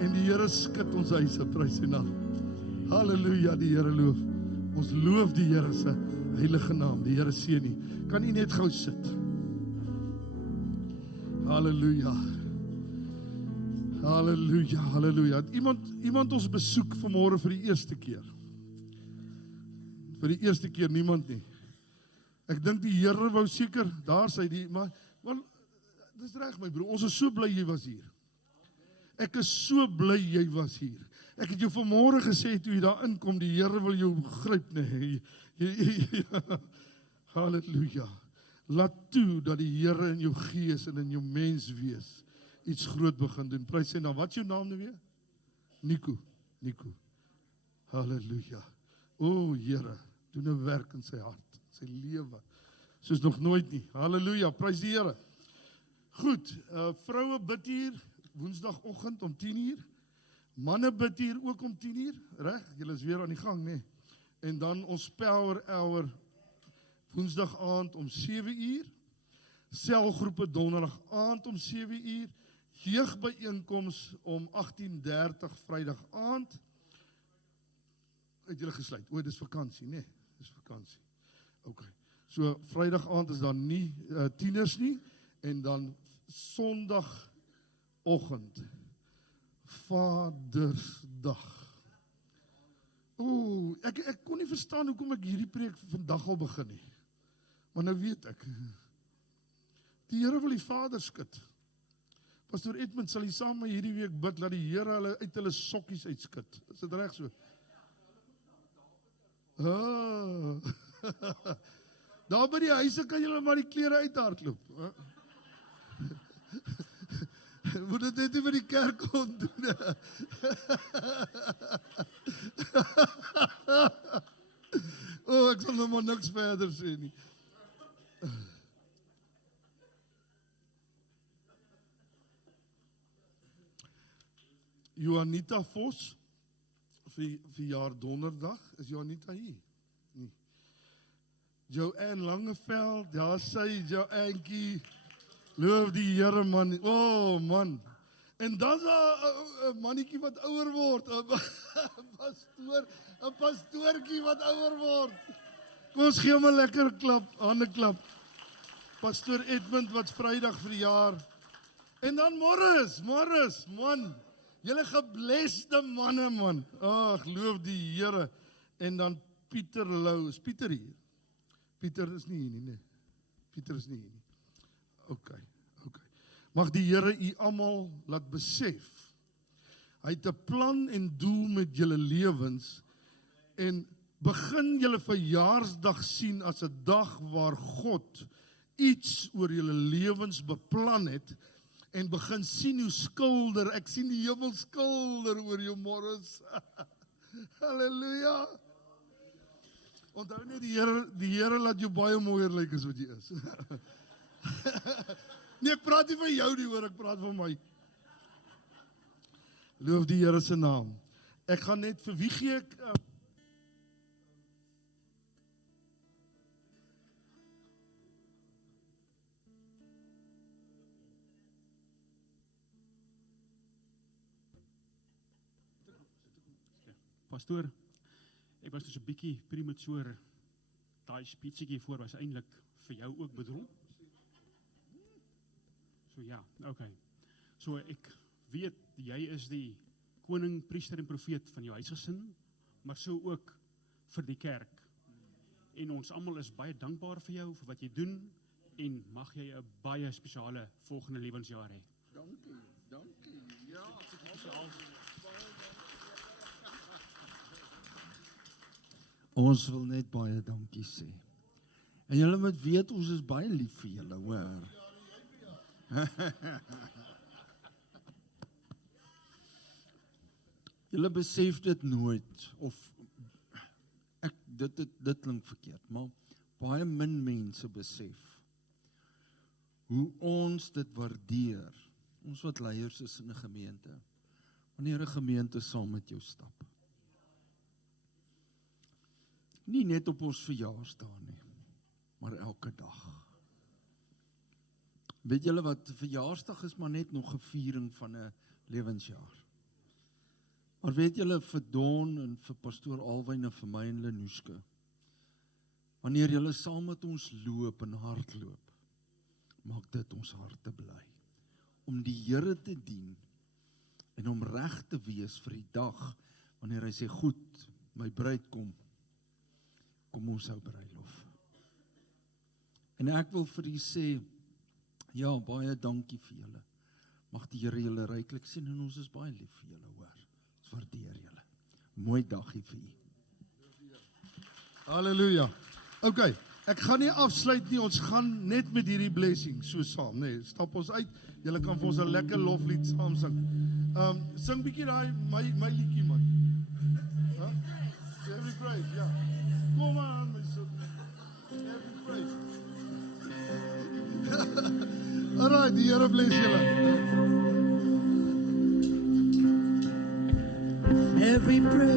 en die Here skud ons huise, prys sy naam. Halleluja, die Here loof. Ons loof die Here se heilige naam. Die Here seën u. Kan u net gou sit? Halleluja. Halleluja, halleluja. Iemand ons besoek vanmôre vir die eerste keer. Vir die eerste keer niemand nie. Ek dink die Here wou seker, daar sy die, maar dis reg my broer, ons is so bly jy was hier. Ek is so bly jy was hier. Ek het jou vanmôre gesê toe jy daar inkom, die Here wil jou gryp, nee. Halleluja. Laat toe dat die Here in jou gees en in jou mens wees iets groot begin doen. Prys sy naam. Wat is jou naam nou weer? Nico. Halleluja. O Here, doen 'n werk in sy hart, sy lewe, soos nog nooit nie. Halleluja, prys die Here. Goed, vroue bid hier Woensdagoggend om 10:00. Manne bid hier ook om 10:00, reg? Julle is weer aan die gang, nee. En dan ons power hour Woensdag aand om 7:00. Selgroepe Donderdag aand om 7:00. Jeugbyeenkoms om 18:30 Vrydag aand. Het julle gesluit? O, dis vakansie, nee. Dis vakansie. OK. So Vrydag aand is dan nie tieners nie, en dan Sondagoggend Vadersdag. O, ek kon nie verstaan hoekom ek hierdie preek vandag al begin nie. Maar nou weet ek. Die Here wil die Vader skud. Pastor Edmund sal saam met hierdie week bid dat die Here hulle uit hulle sokkies uitskud. Is dit reg so? Daar by die huise kan julle maar die klere uithardloop. Moet dit net nie by die kerk kom doen. Ek sal nou maar niks verder sê nie. Johanita Vos, verjaar donderdag, is Johanita hier? Nee. Joanne Langeveld, daar sy, Joannekie, loof die Here man, oh man. En dan is daar 'n mannetjie wat ouer word, 'n pastoortjie wat ouer word. Kom ons gee hom 'n lekker klap, hande klap. Pastoor Edmund wat Vrydag verjaar. En dan Morris, man. Julle geblesde manne, man. Ag, loof die Here. En dan Pieter Lou, is Pieter hier? Pieter is nie hier nie, nee. Pieter is nie hier nie. OK. Mag die Here u almal laat besef. Hy het 'n plan en doel met julle lewens en begin julle verjaarsdag sien as 'n dag waar God iets oor julle lewens beplan het en begin sien hoe skilder, ek sien die hemel skilder oor jou Morris. Halleluja. Onthou net die Here laat jou baie mooier lyk as wat jy is. Nee, ek praat nie van jou nie hoor, ek praat van my. Loof die Here se naam. Ek gaan net vir wie gee ek Pastoor, ek was dus 'n bietjie prematuur. Daai speechie voor was eintlik vir jou ook bedoel. So ja, okay. So ek weet jy is die koning, priester en profeet van jou huisgesin, maar so ook vir die kerk. En ons almal is baie dankbaar vir jou vir wat jy doen en mag jy 'n baie spesiale volgende lewensjaar hê. Dankie. Ja, ons wil net baie dankie sê. En julle moet weet, ons is baie lief vir julle, hoor. Julle besef dit nooit, of dit klink verkeerd, maar baie min mense besef hoe ons dit waardeer, ons wat leiers is in 'n gemeente, wanneer 'n gemeente saam met jou stap. Nie net op ons verjaarsdae nie, maar elke dag. Weet julle wat, verjaarsdag is maar net nog 'n viering van 'n lewensjaar. Maar weet julle, vir Don en vir pastoor Alwyn en vir my en Lenoeske, wanneer julle saam met ons loop en hardloop, maak dit ons harte bly. Om die Here te dien en om reg te wees vir die dag, wanneer hy sê, goed, my bruid kom ons hou bruilof. En ek wil vir u sê, ja, baie dankie vir julle. Mag die Here julle ryklik sien en ons is baie lief vir julle, hoor. Ons waardeer julle. Mooi dagie vir u. Halleluja. OK, ek gaan nie afsluit nie, ons gaan net met hierdie blessing so saam, nee, stap ons uit. Julle kan vir ons 'n lekker loflied saam sing. Sing bietjie daai my liedjie man. Every praise, ja. Kom aan, my son. Every praise. Alright, die Here bless julle. Every praise